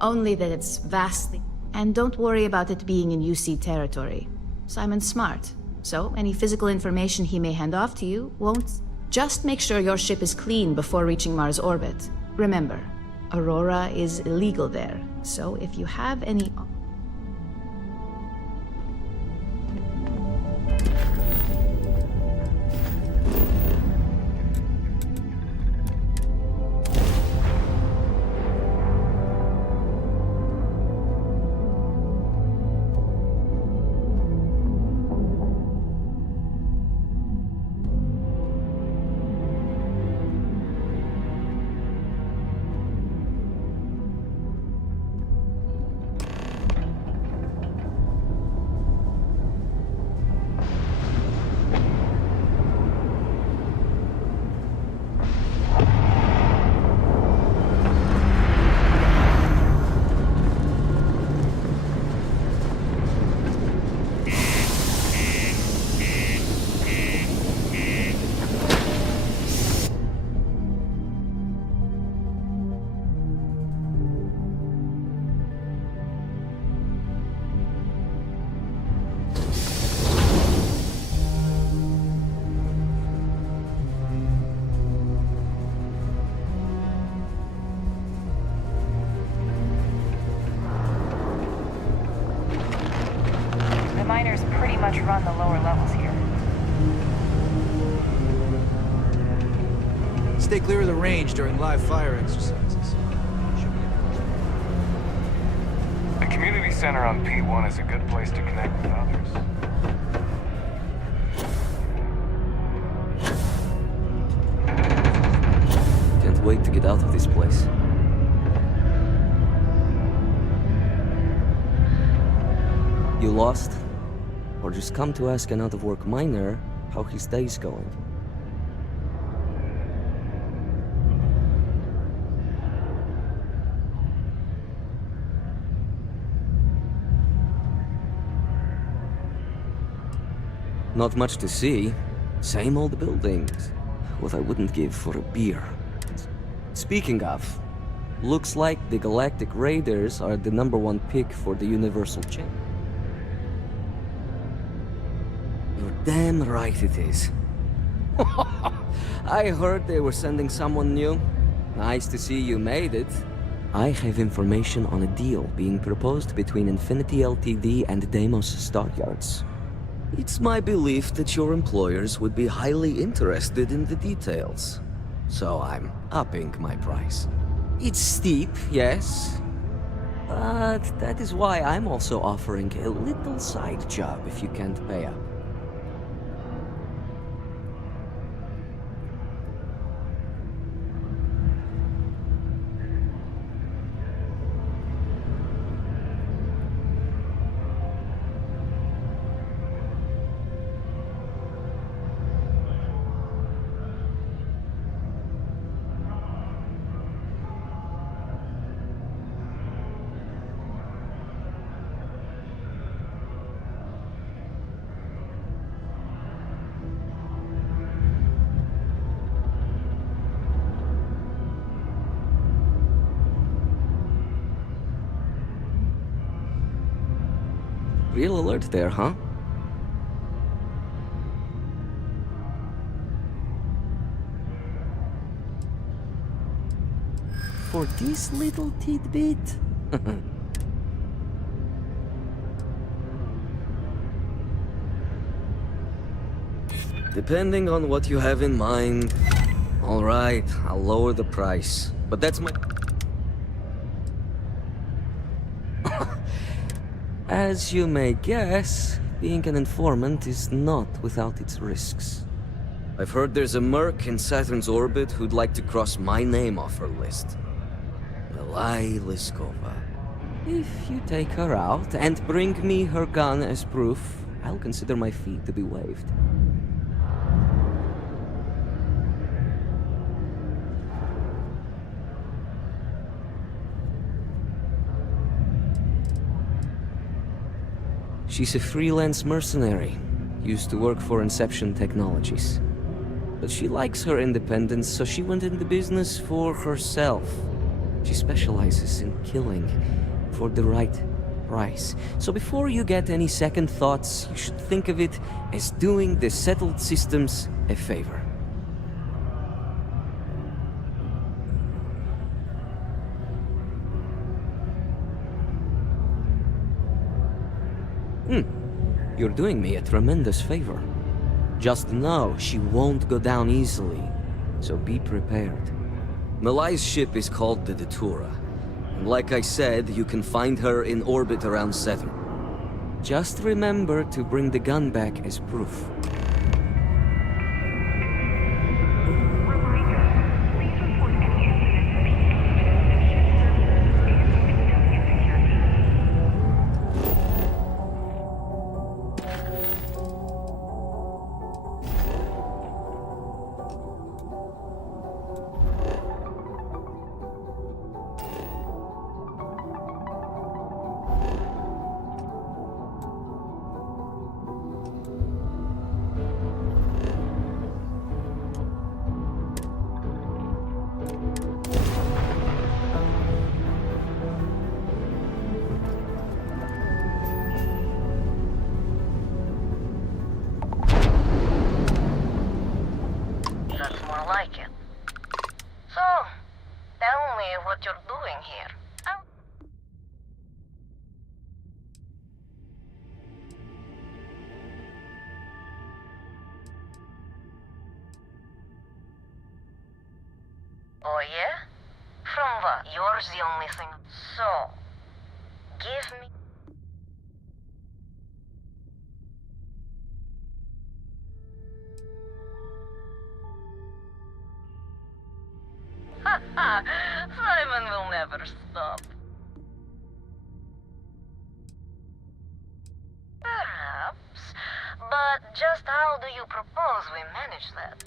Only that it's vastly... And don't worry about it being in UC territory. Simon's smart, so any physical information he may hand off to you won't... Just make sure your ship is clean before reaching Mars orbit. Remember, Aurora is illegal there, so if you have any... Miners pretty much run the lower levels here. Stay clear of the range during live fire exercises. The community center on P1 is a good place to connect with others. Can't wait to get out of this place. You lost? Or just come to ask an out-of-work miner how his day's going? Not much to see. Same old buildings. What I wouldn't give for a beer. Speaking of, looks like the Galactic Raiders are the #1 pick for the Universal Championship. You're damn right it is. I heard they were sending someone new. Nice to see you made it. I have information on a deal being proposed between Infinity Ltd and Deimos Stockyards. It's my belief that your employers would be highly interested in the details. So I'm upping my price. It's steep, yes. But that is why I'm also offering a little side job if you can't pay up. real alert there, huh? For this little tidbit? Depending on what you have in mind. Alright, I'll lower the price. But that's my... As you may guess, being an informant is not without its risks. I've heard there's a merc in Saturn's orbit who'd like to cross my name off her list. Milai Liskova. If you take her out and bring me her gun as proof, I'll consider my fee to be waived. She's a freelance mercenary, used to work for Inception Technologies. But she likes her independence, so she went into business for herself. She specializes in killing for the right price. So before you get any second thoughts, you should think of it as doing the settled systems a favor. You're doing me a tremendous favor. Just know she won't go down easily, so be prepared. Malai's ship is called the Datura, and like I said, you can find her in orbit around Saturn. Just remember to bring the gun back as proof. That's more like it. So, tell me what you're doing here. Oh yeah? From what? Yours the only thing. So, give me... Simon will never stop. Perhaps. But just how do you propose we manage that?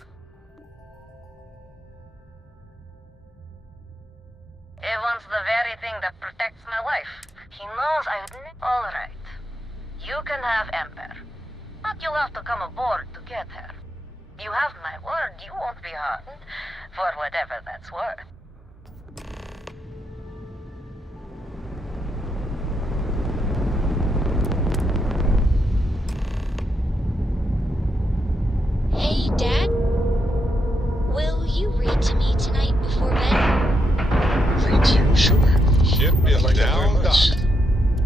He wants the very thing that protects my life. He knows I would Alright. You can have Ember. But you'll have to come aboard to get her. You have my word, you won't be harmed. For whatever that's worth. Hey, Dad? Will you read to me tonight before bed? Read to you? Sure. Ship is like now docked.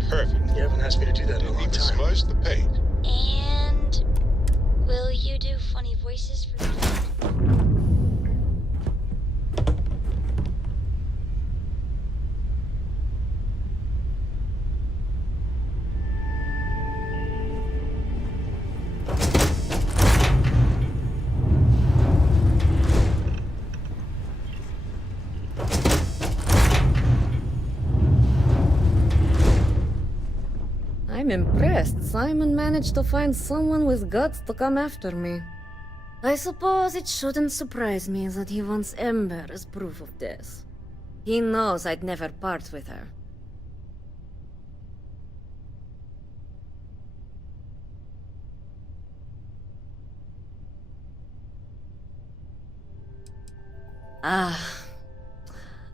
Perfect. You haven't asked me to do that in a long You need to time. smudge the paint. And will you do funny voices for the I'm impressed. Simon managed to find someone with guts to come after me. I suppose it shouldn't surprise me that he wants Ember as proof of this. He knows I'd never part with her.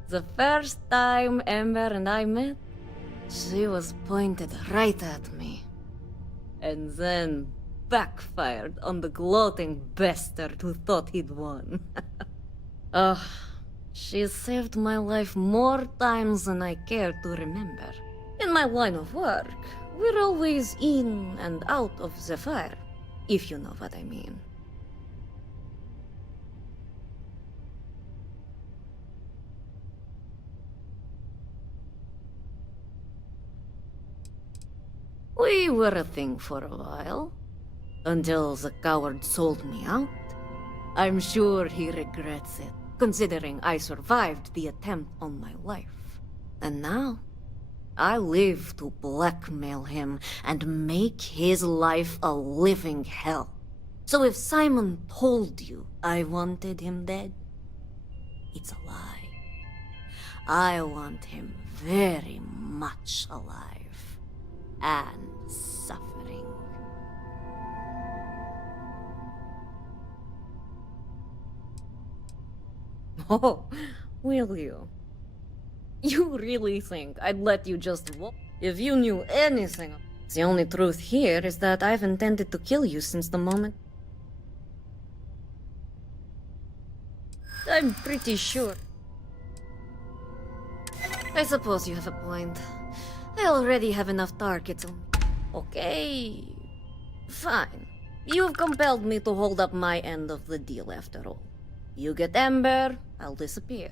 The first time Ember and I met, she was pointed right at me. and then backfired on the gloating bastard who thought he'd won. Ugh, she's saved my life more times than I care to remember. In my line of work, we're always in and out of the fire, if you know what I mean. We were a thing for a while, until the coward sold me out. I'm sure he regrets it, considering I survived the attempt on my life. And now, I live to blackmail him and make his life a living hell. So if Simon told you I wanted him dead, it's a lie. I want him very much alive. And suffering. Oh, will you? You really think I'd let you just walk? If you knew anything... The only truth here is that I've intended to kill you since the moment... I'm pretty sure. I suppose you have a point. I already have enough targets on me. Okay. Fine. You've compelled me to hold up my end of the deal after all. You get Ember, I'll disappear.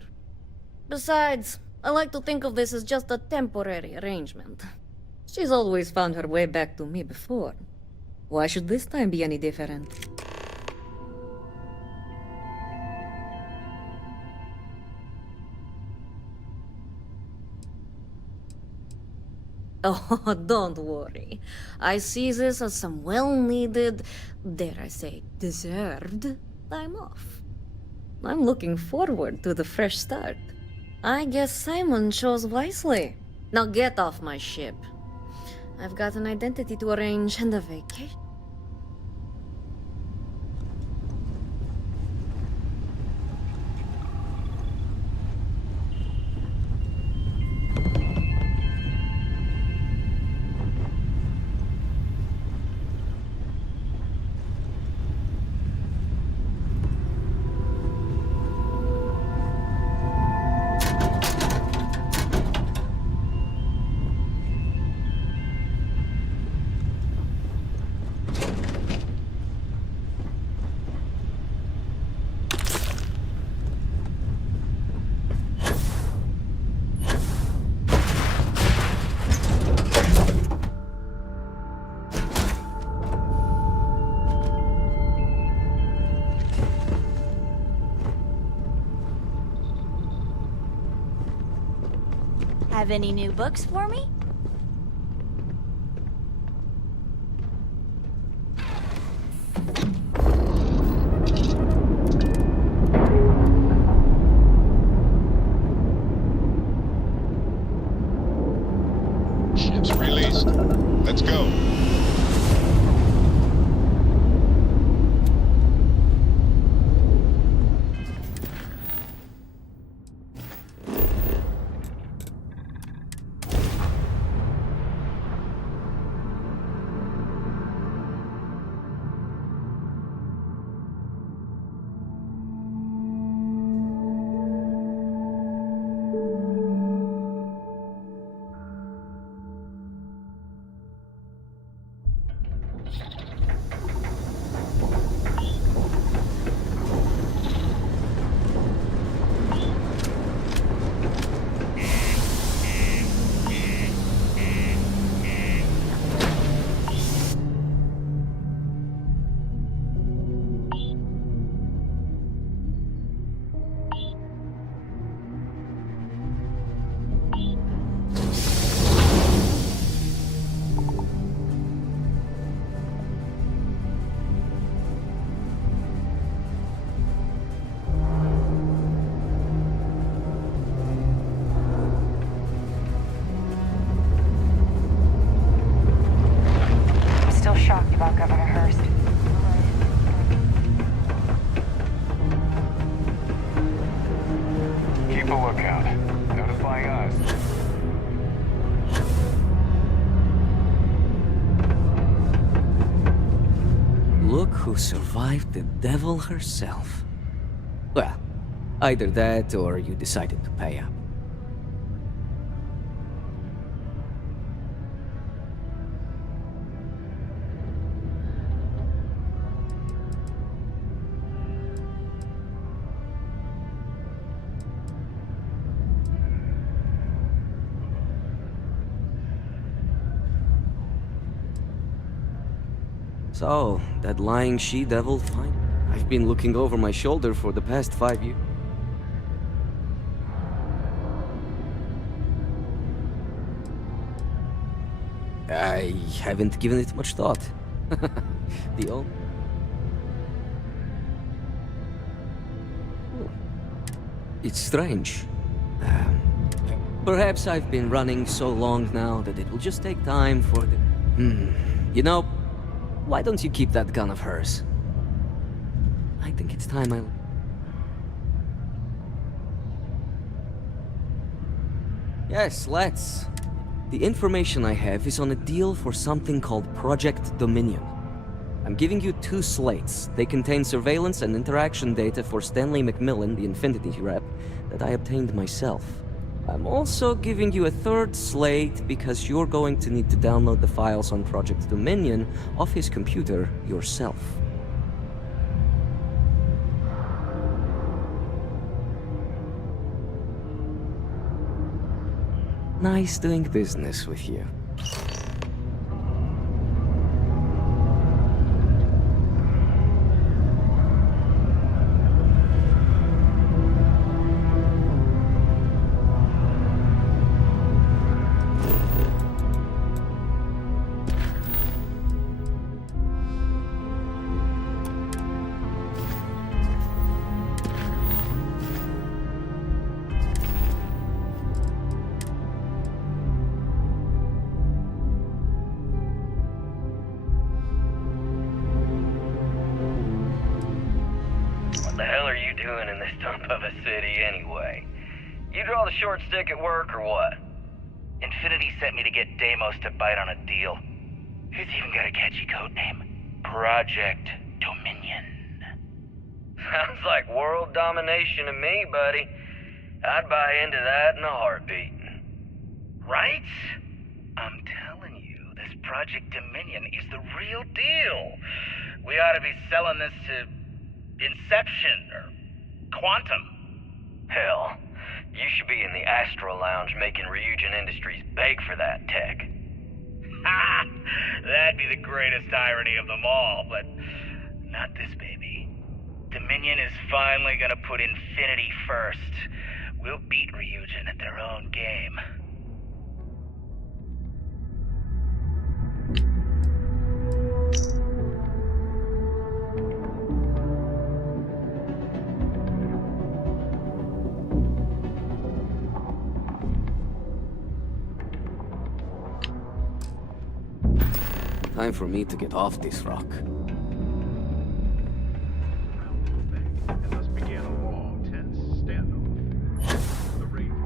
Besides, I like to think of this as just a temporary arrangement. She's always found her way back to me before. Why should this time be any different? Oh, don't worry. I see this as some well-needed, dare I say, deserved time off. I'm looking forward to the fresh start. I guess Simon chose wisely. Now get off my ship. I've got an identity to arrange and a vacation. Have any new books for me? Ship's released. Let's go. Shocked about Governor Hurst. Keep a lookout. Notify us. survived the devil herself. Well, either that or you decided to pay up. So, that lying she-devil, fine. I've been looking over my shoulder for the past 5 years. I haven't given it much thought. The old... It's strange. Perhaps I've been running so long now that it will just take time for the... You know, why don't you keep that gun of hers? I think it's time I... Yes, let's. The information I have is on a deal for something called Project Dominion. I'm giving you 2 slates. They contain surveillance and interaction data for Stanley McMillan, the Infinity rep, that I obtained myself. I'm also giving you a 3rd slate because you're going to need to download the files on Project Dominion off his computer yourself. Nice doing business with you. Short stick at work or what? Infinity sent me to get Deimos to bite on a deal. He's even got a catchy code name. Project Dominion. Sounds like world domination to me, buddy. I'd buy into that in a heartbeat. Right? I'm telling you, this Project Dominion is the real deal. We ought to be selling this to Inception or Quantum. Hell. You should be in the Astro Lounge making Ryujin Industries beg for that tech. Ha! That'd be the greatest irony of them all, but not this baby. Dominion is finally gonna put Infinity first. We'll beat Ryujin at their own game. Time for me to get off this rock. And thus began a long, tense standoff. The Rangers.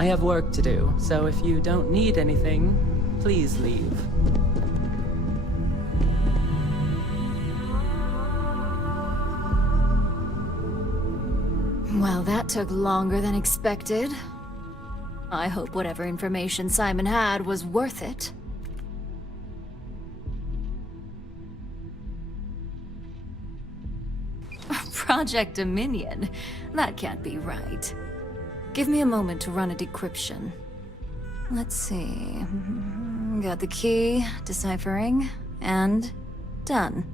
I have work to do, so if you don't need anything, please leave. Well, that took longer than expected. I hope whatever information Simon had was worth it. Project Dominion? That can't be right. Give me a moment to run a decryption. Let's see. Got the key, deciphering, and done.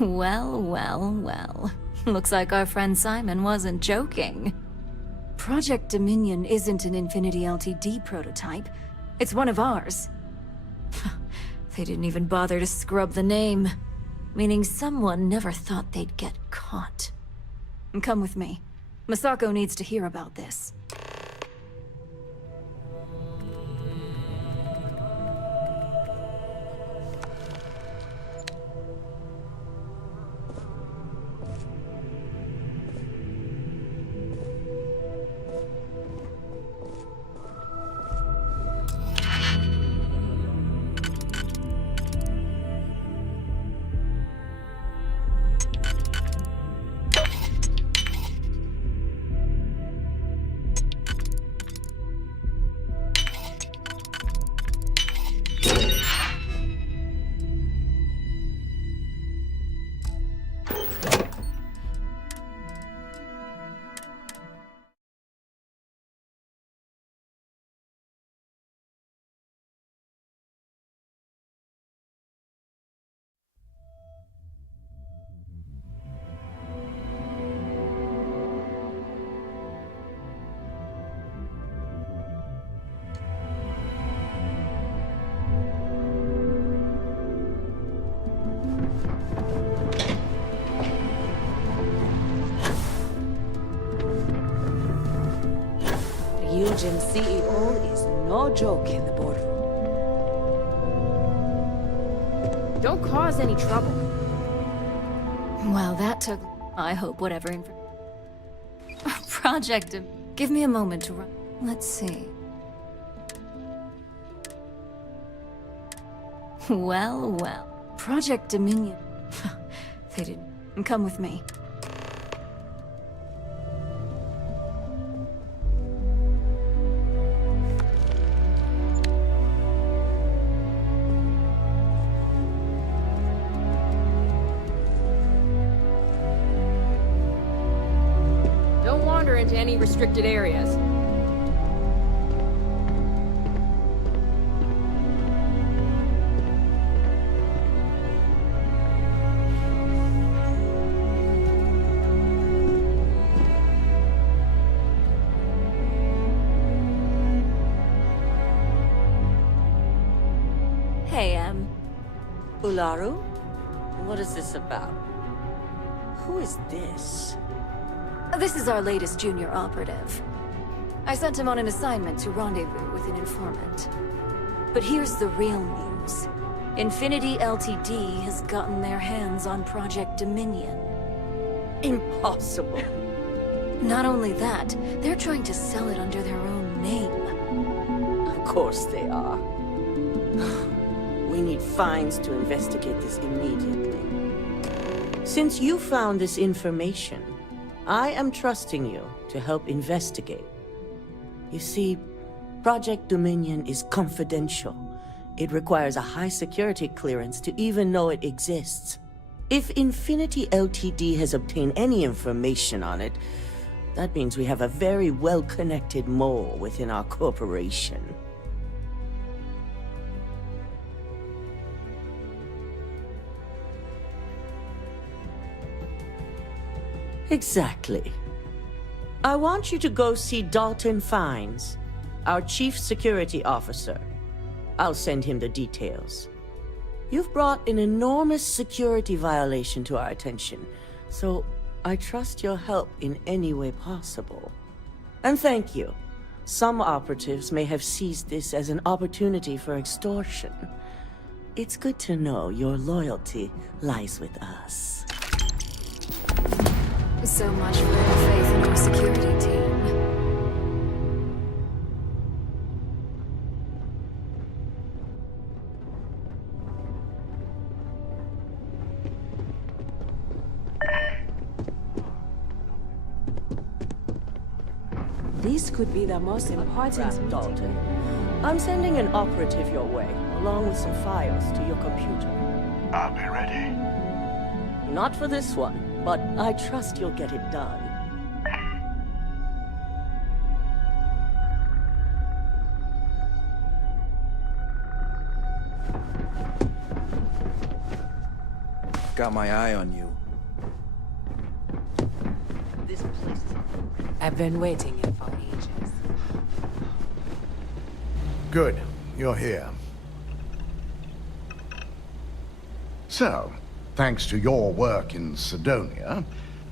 Well, well, well. Looks like our friend Simon wasn't joking. Project Dominion isn't an Infinity Ltd prototype. It's one of ours. They didn't even bother to scrub the name. Meaning someone never thought they'd get caught. Come with me. Masako needs to hear about this. Ryujin CEO is no joke in the boardroom. Don't cause any trouble. Well, that took... I hope whatever Project... Give me a moment to run... Let's see. Well, well. Project Dominion... They didn't... Come with me. Into any restricted areas. Hey, Ularu? What is this about? Who is this? This is our latest junior operative. I sent him on an assignment to rendezvous with an informant. But here's the real news. Infinity Ltd has gotten their hands on Project Dominion. Impossible. Not only that, they're trying to sell it under their own name. Of course they are. We need fines to investigate this immediately. Since you found this information, I am trusting you to help investigate. You see, Project Dominion is confidential. It requires a high security clearance to even know it exists. If Infinity Ltd has obtained any information on it, that means we have a very well-connected mole within our corporation. Exactly. I want you to go see Dalton Fiennes, our Chief Security Officer. I'll send him the details. You've brought an enormous security violation to our attention, so I trust your help in any way possible. And thank you. Some operatives may have seized this as an opportunity for extortion. It's good to know your loyalty lies with us. So much for your faith in our security team. This could be the most important meeting. Dalton. I'm sending an operative your way, along with some files to your computer. I'll be ready. Not for this one, but I trust you'll get it done. Got my eye on you. This place is... I've been waiting here for ages. Good. You're here. So, thanks to your work in Sidonia,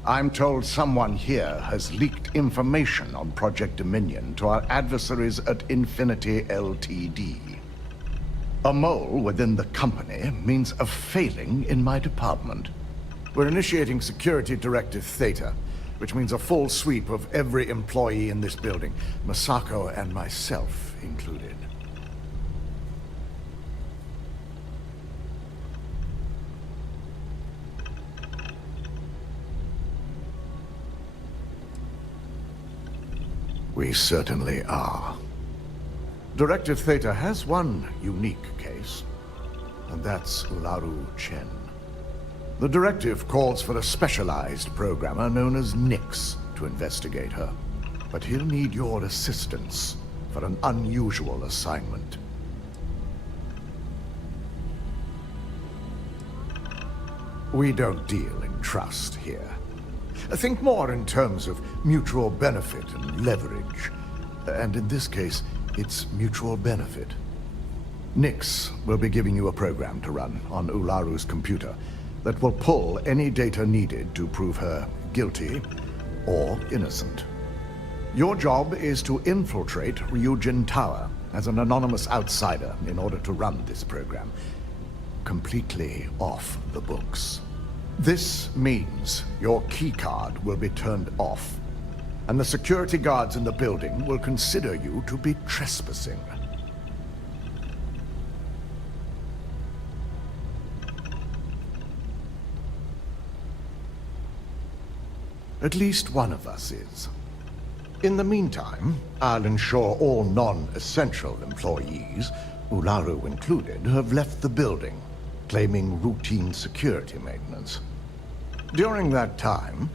I'm told someone here has leaked information on Project Dominion to our adversaries at Infinity Ltd. A mole within the company means a failing in my department. We're initiating Security Directive Theta, which means a full sweep of every employee in this building, Masako and myself included. We certainly are. Directive Theta has one unique case, and that's Ularu Chen. The directive calls for a specialized programmer known as Nix to investigate her, but he'll need your assistance for an unusual assignment. We don't deal in trust here. Think more in terms of mutual benefit and leverage. And in this case, it's mutual benefit. Nix will be giving you a program to run on Ularu's computer that will pull any data needed to prove her guilty or innocent. Your job is to infiltrate Ryujin Tower as an anonymous outsider in order to run this program. Completely off the books. This means your keycard will be turned off, and the security guards in the building will consider you to be trespassing. At least one of us is. In the meantime, I'll ensure all non-essential employees, Ularu included, have left the building, claiming routine security maintenance. During that time,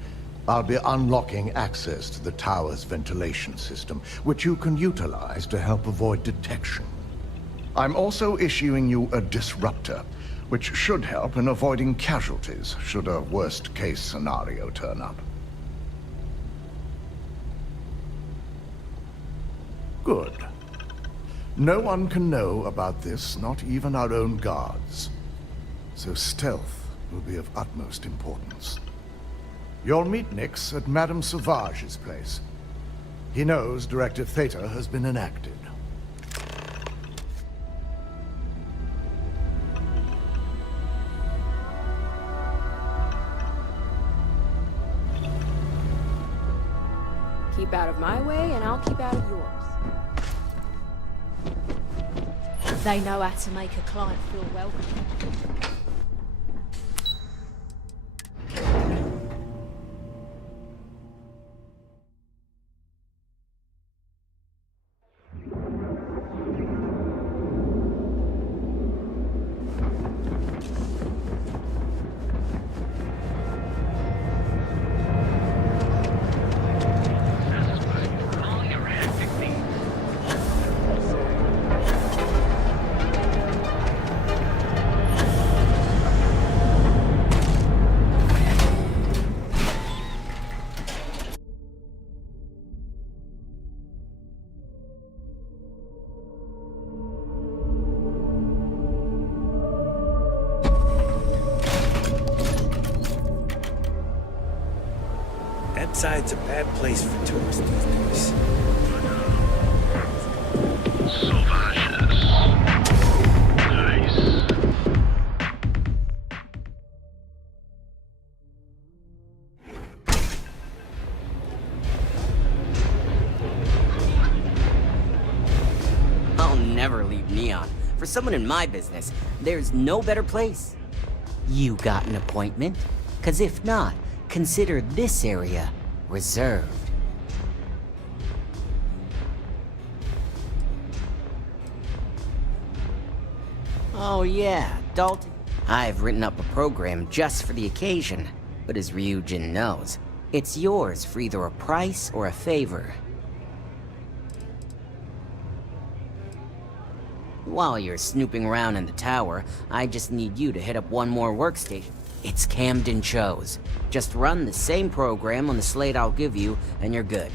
I'll be unlocking access to the tower's ventilation system, which you can utilize to help avoid detection. I'm also issuing you a disruptor, which should help in avoiding casualties should a worst-case scenario turn up. Good. No one can know about this, not even our own guards. So stealth will be of utmost importance. You'll meet Nix at Madame Sauvage's place. He knows Directive Theta has been enacted. Keep out of my way, and I'll keep out of yours. They know how to make a client feel welcome. Side's a bad place for tourists these days. Sauvages. Nice. I'll never leave Neon. For someone in my business, there's no better place. You got an appointment? 'Cause if not, consider this area reserved. Oh yeah, Dalton. I've written up a program just for the occasion, but as Ryujin knows, it's yours for either a price or a favor. While you're snooping around in the tower, I just need you to hit up one more workstation. It's Camden Cho's. Just run the same program on the slate I'll give you, and you're good.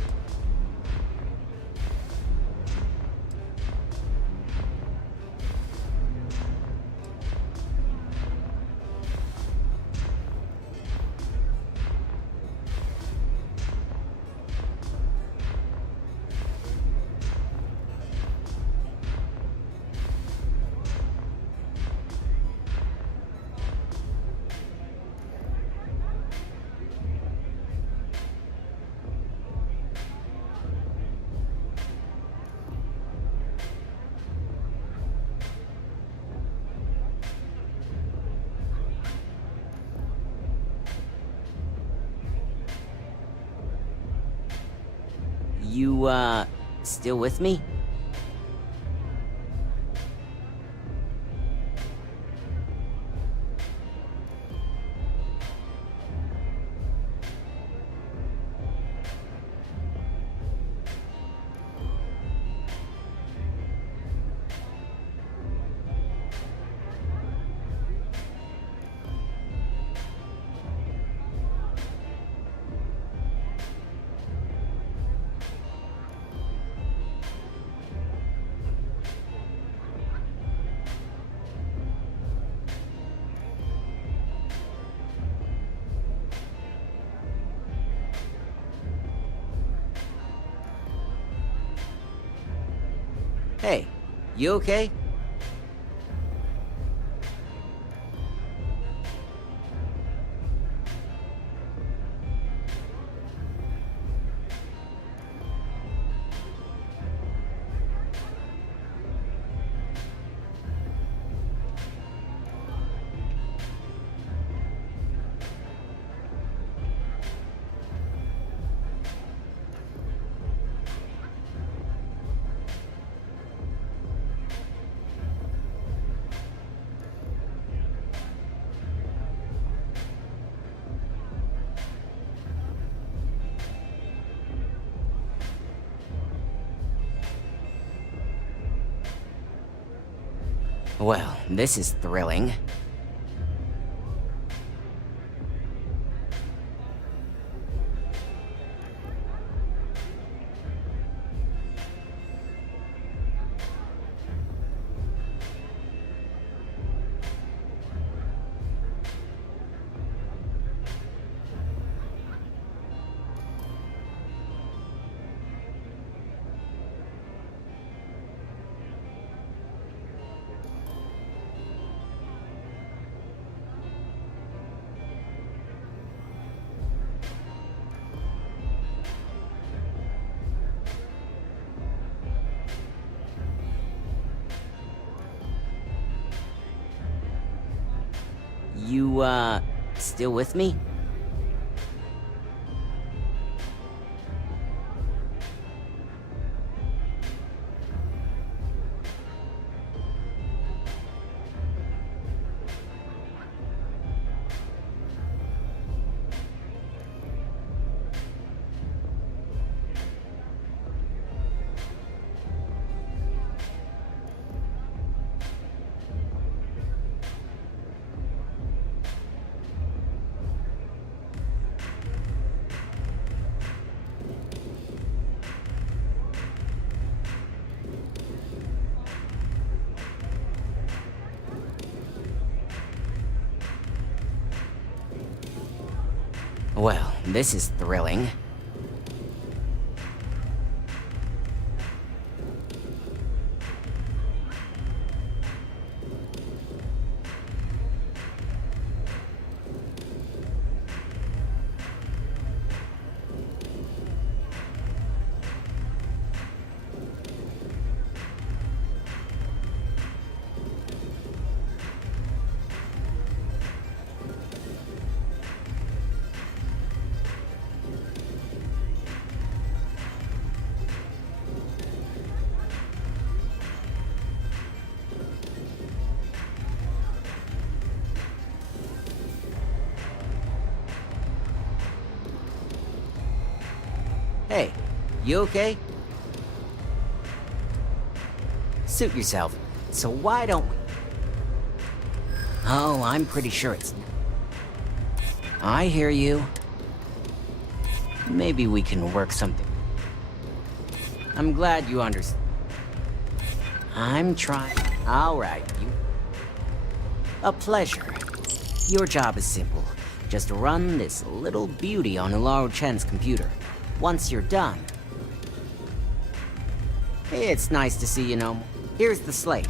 You, still with me? Hey, you okay? Well, this is thrilling. You, still with me? Well, this is thrilling. Hey, you okay? Suit yourself. So why don't we... Oh, I'm pretty sure it's... I hear you. Maybe we can work something. I'm glad you understand. I'm trying... Alright, you... A pleasure. Your job is simple. Just run this little beauty on Ularu Chen's computer. Once you're done... It's nice to see you no more. Here's the slate.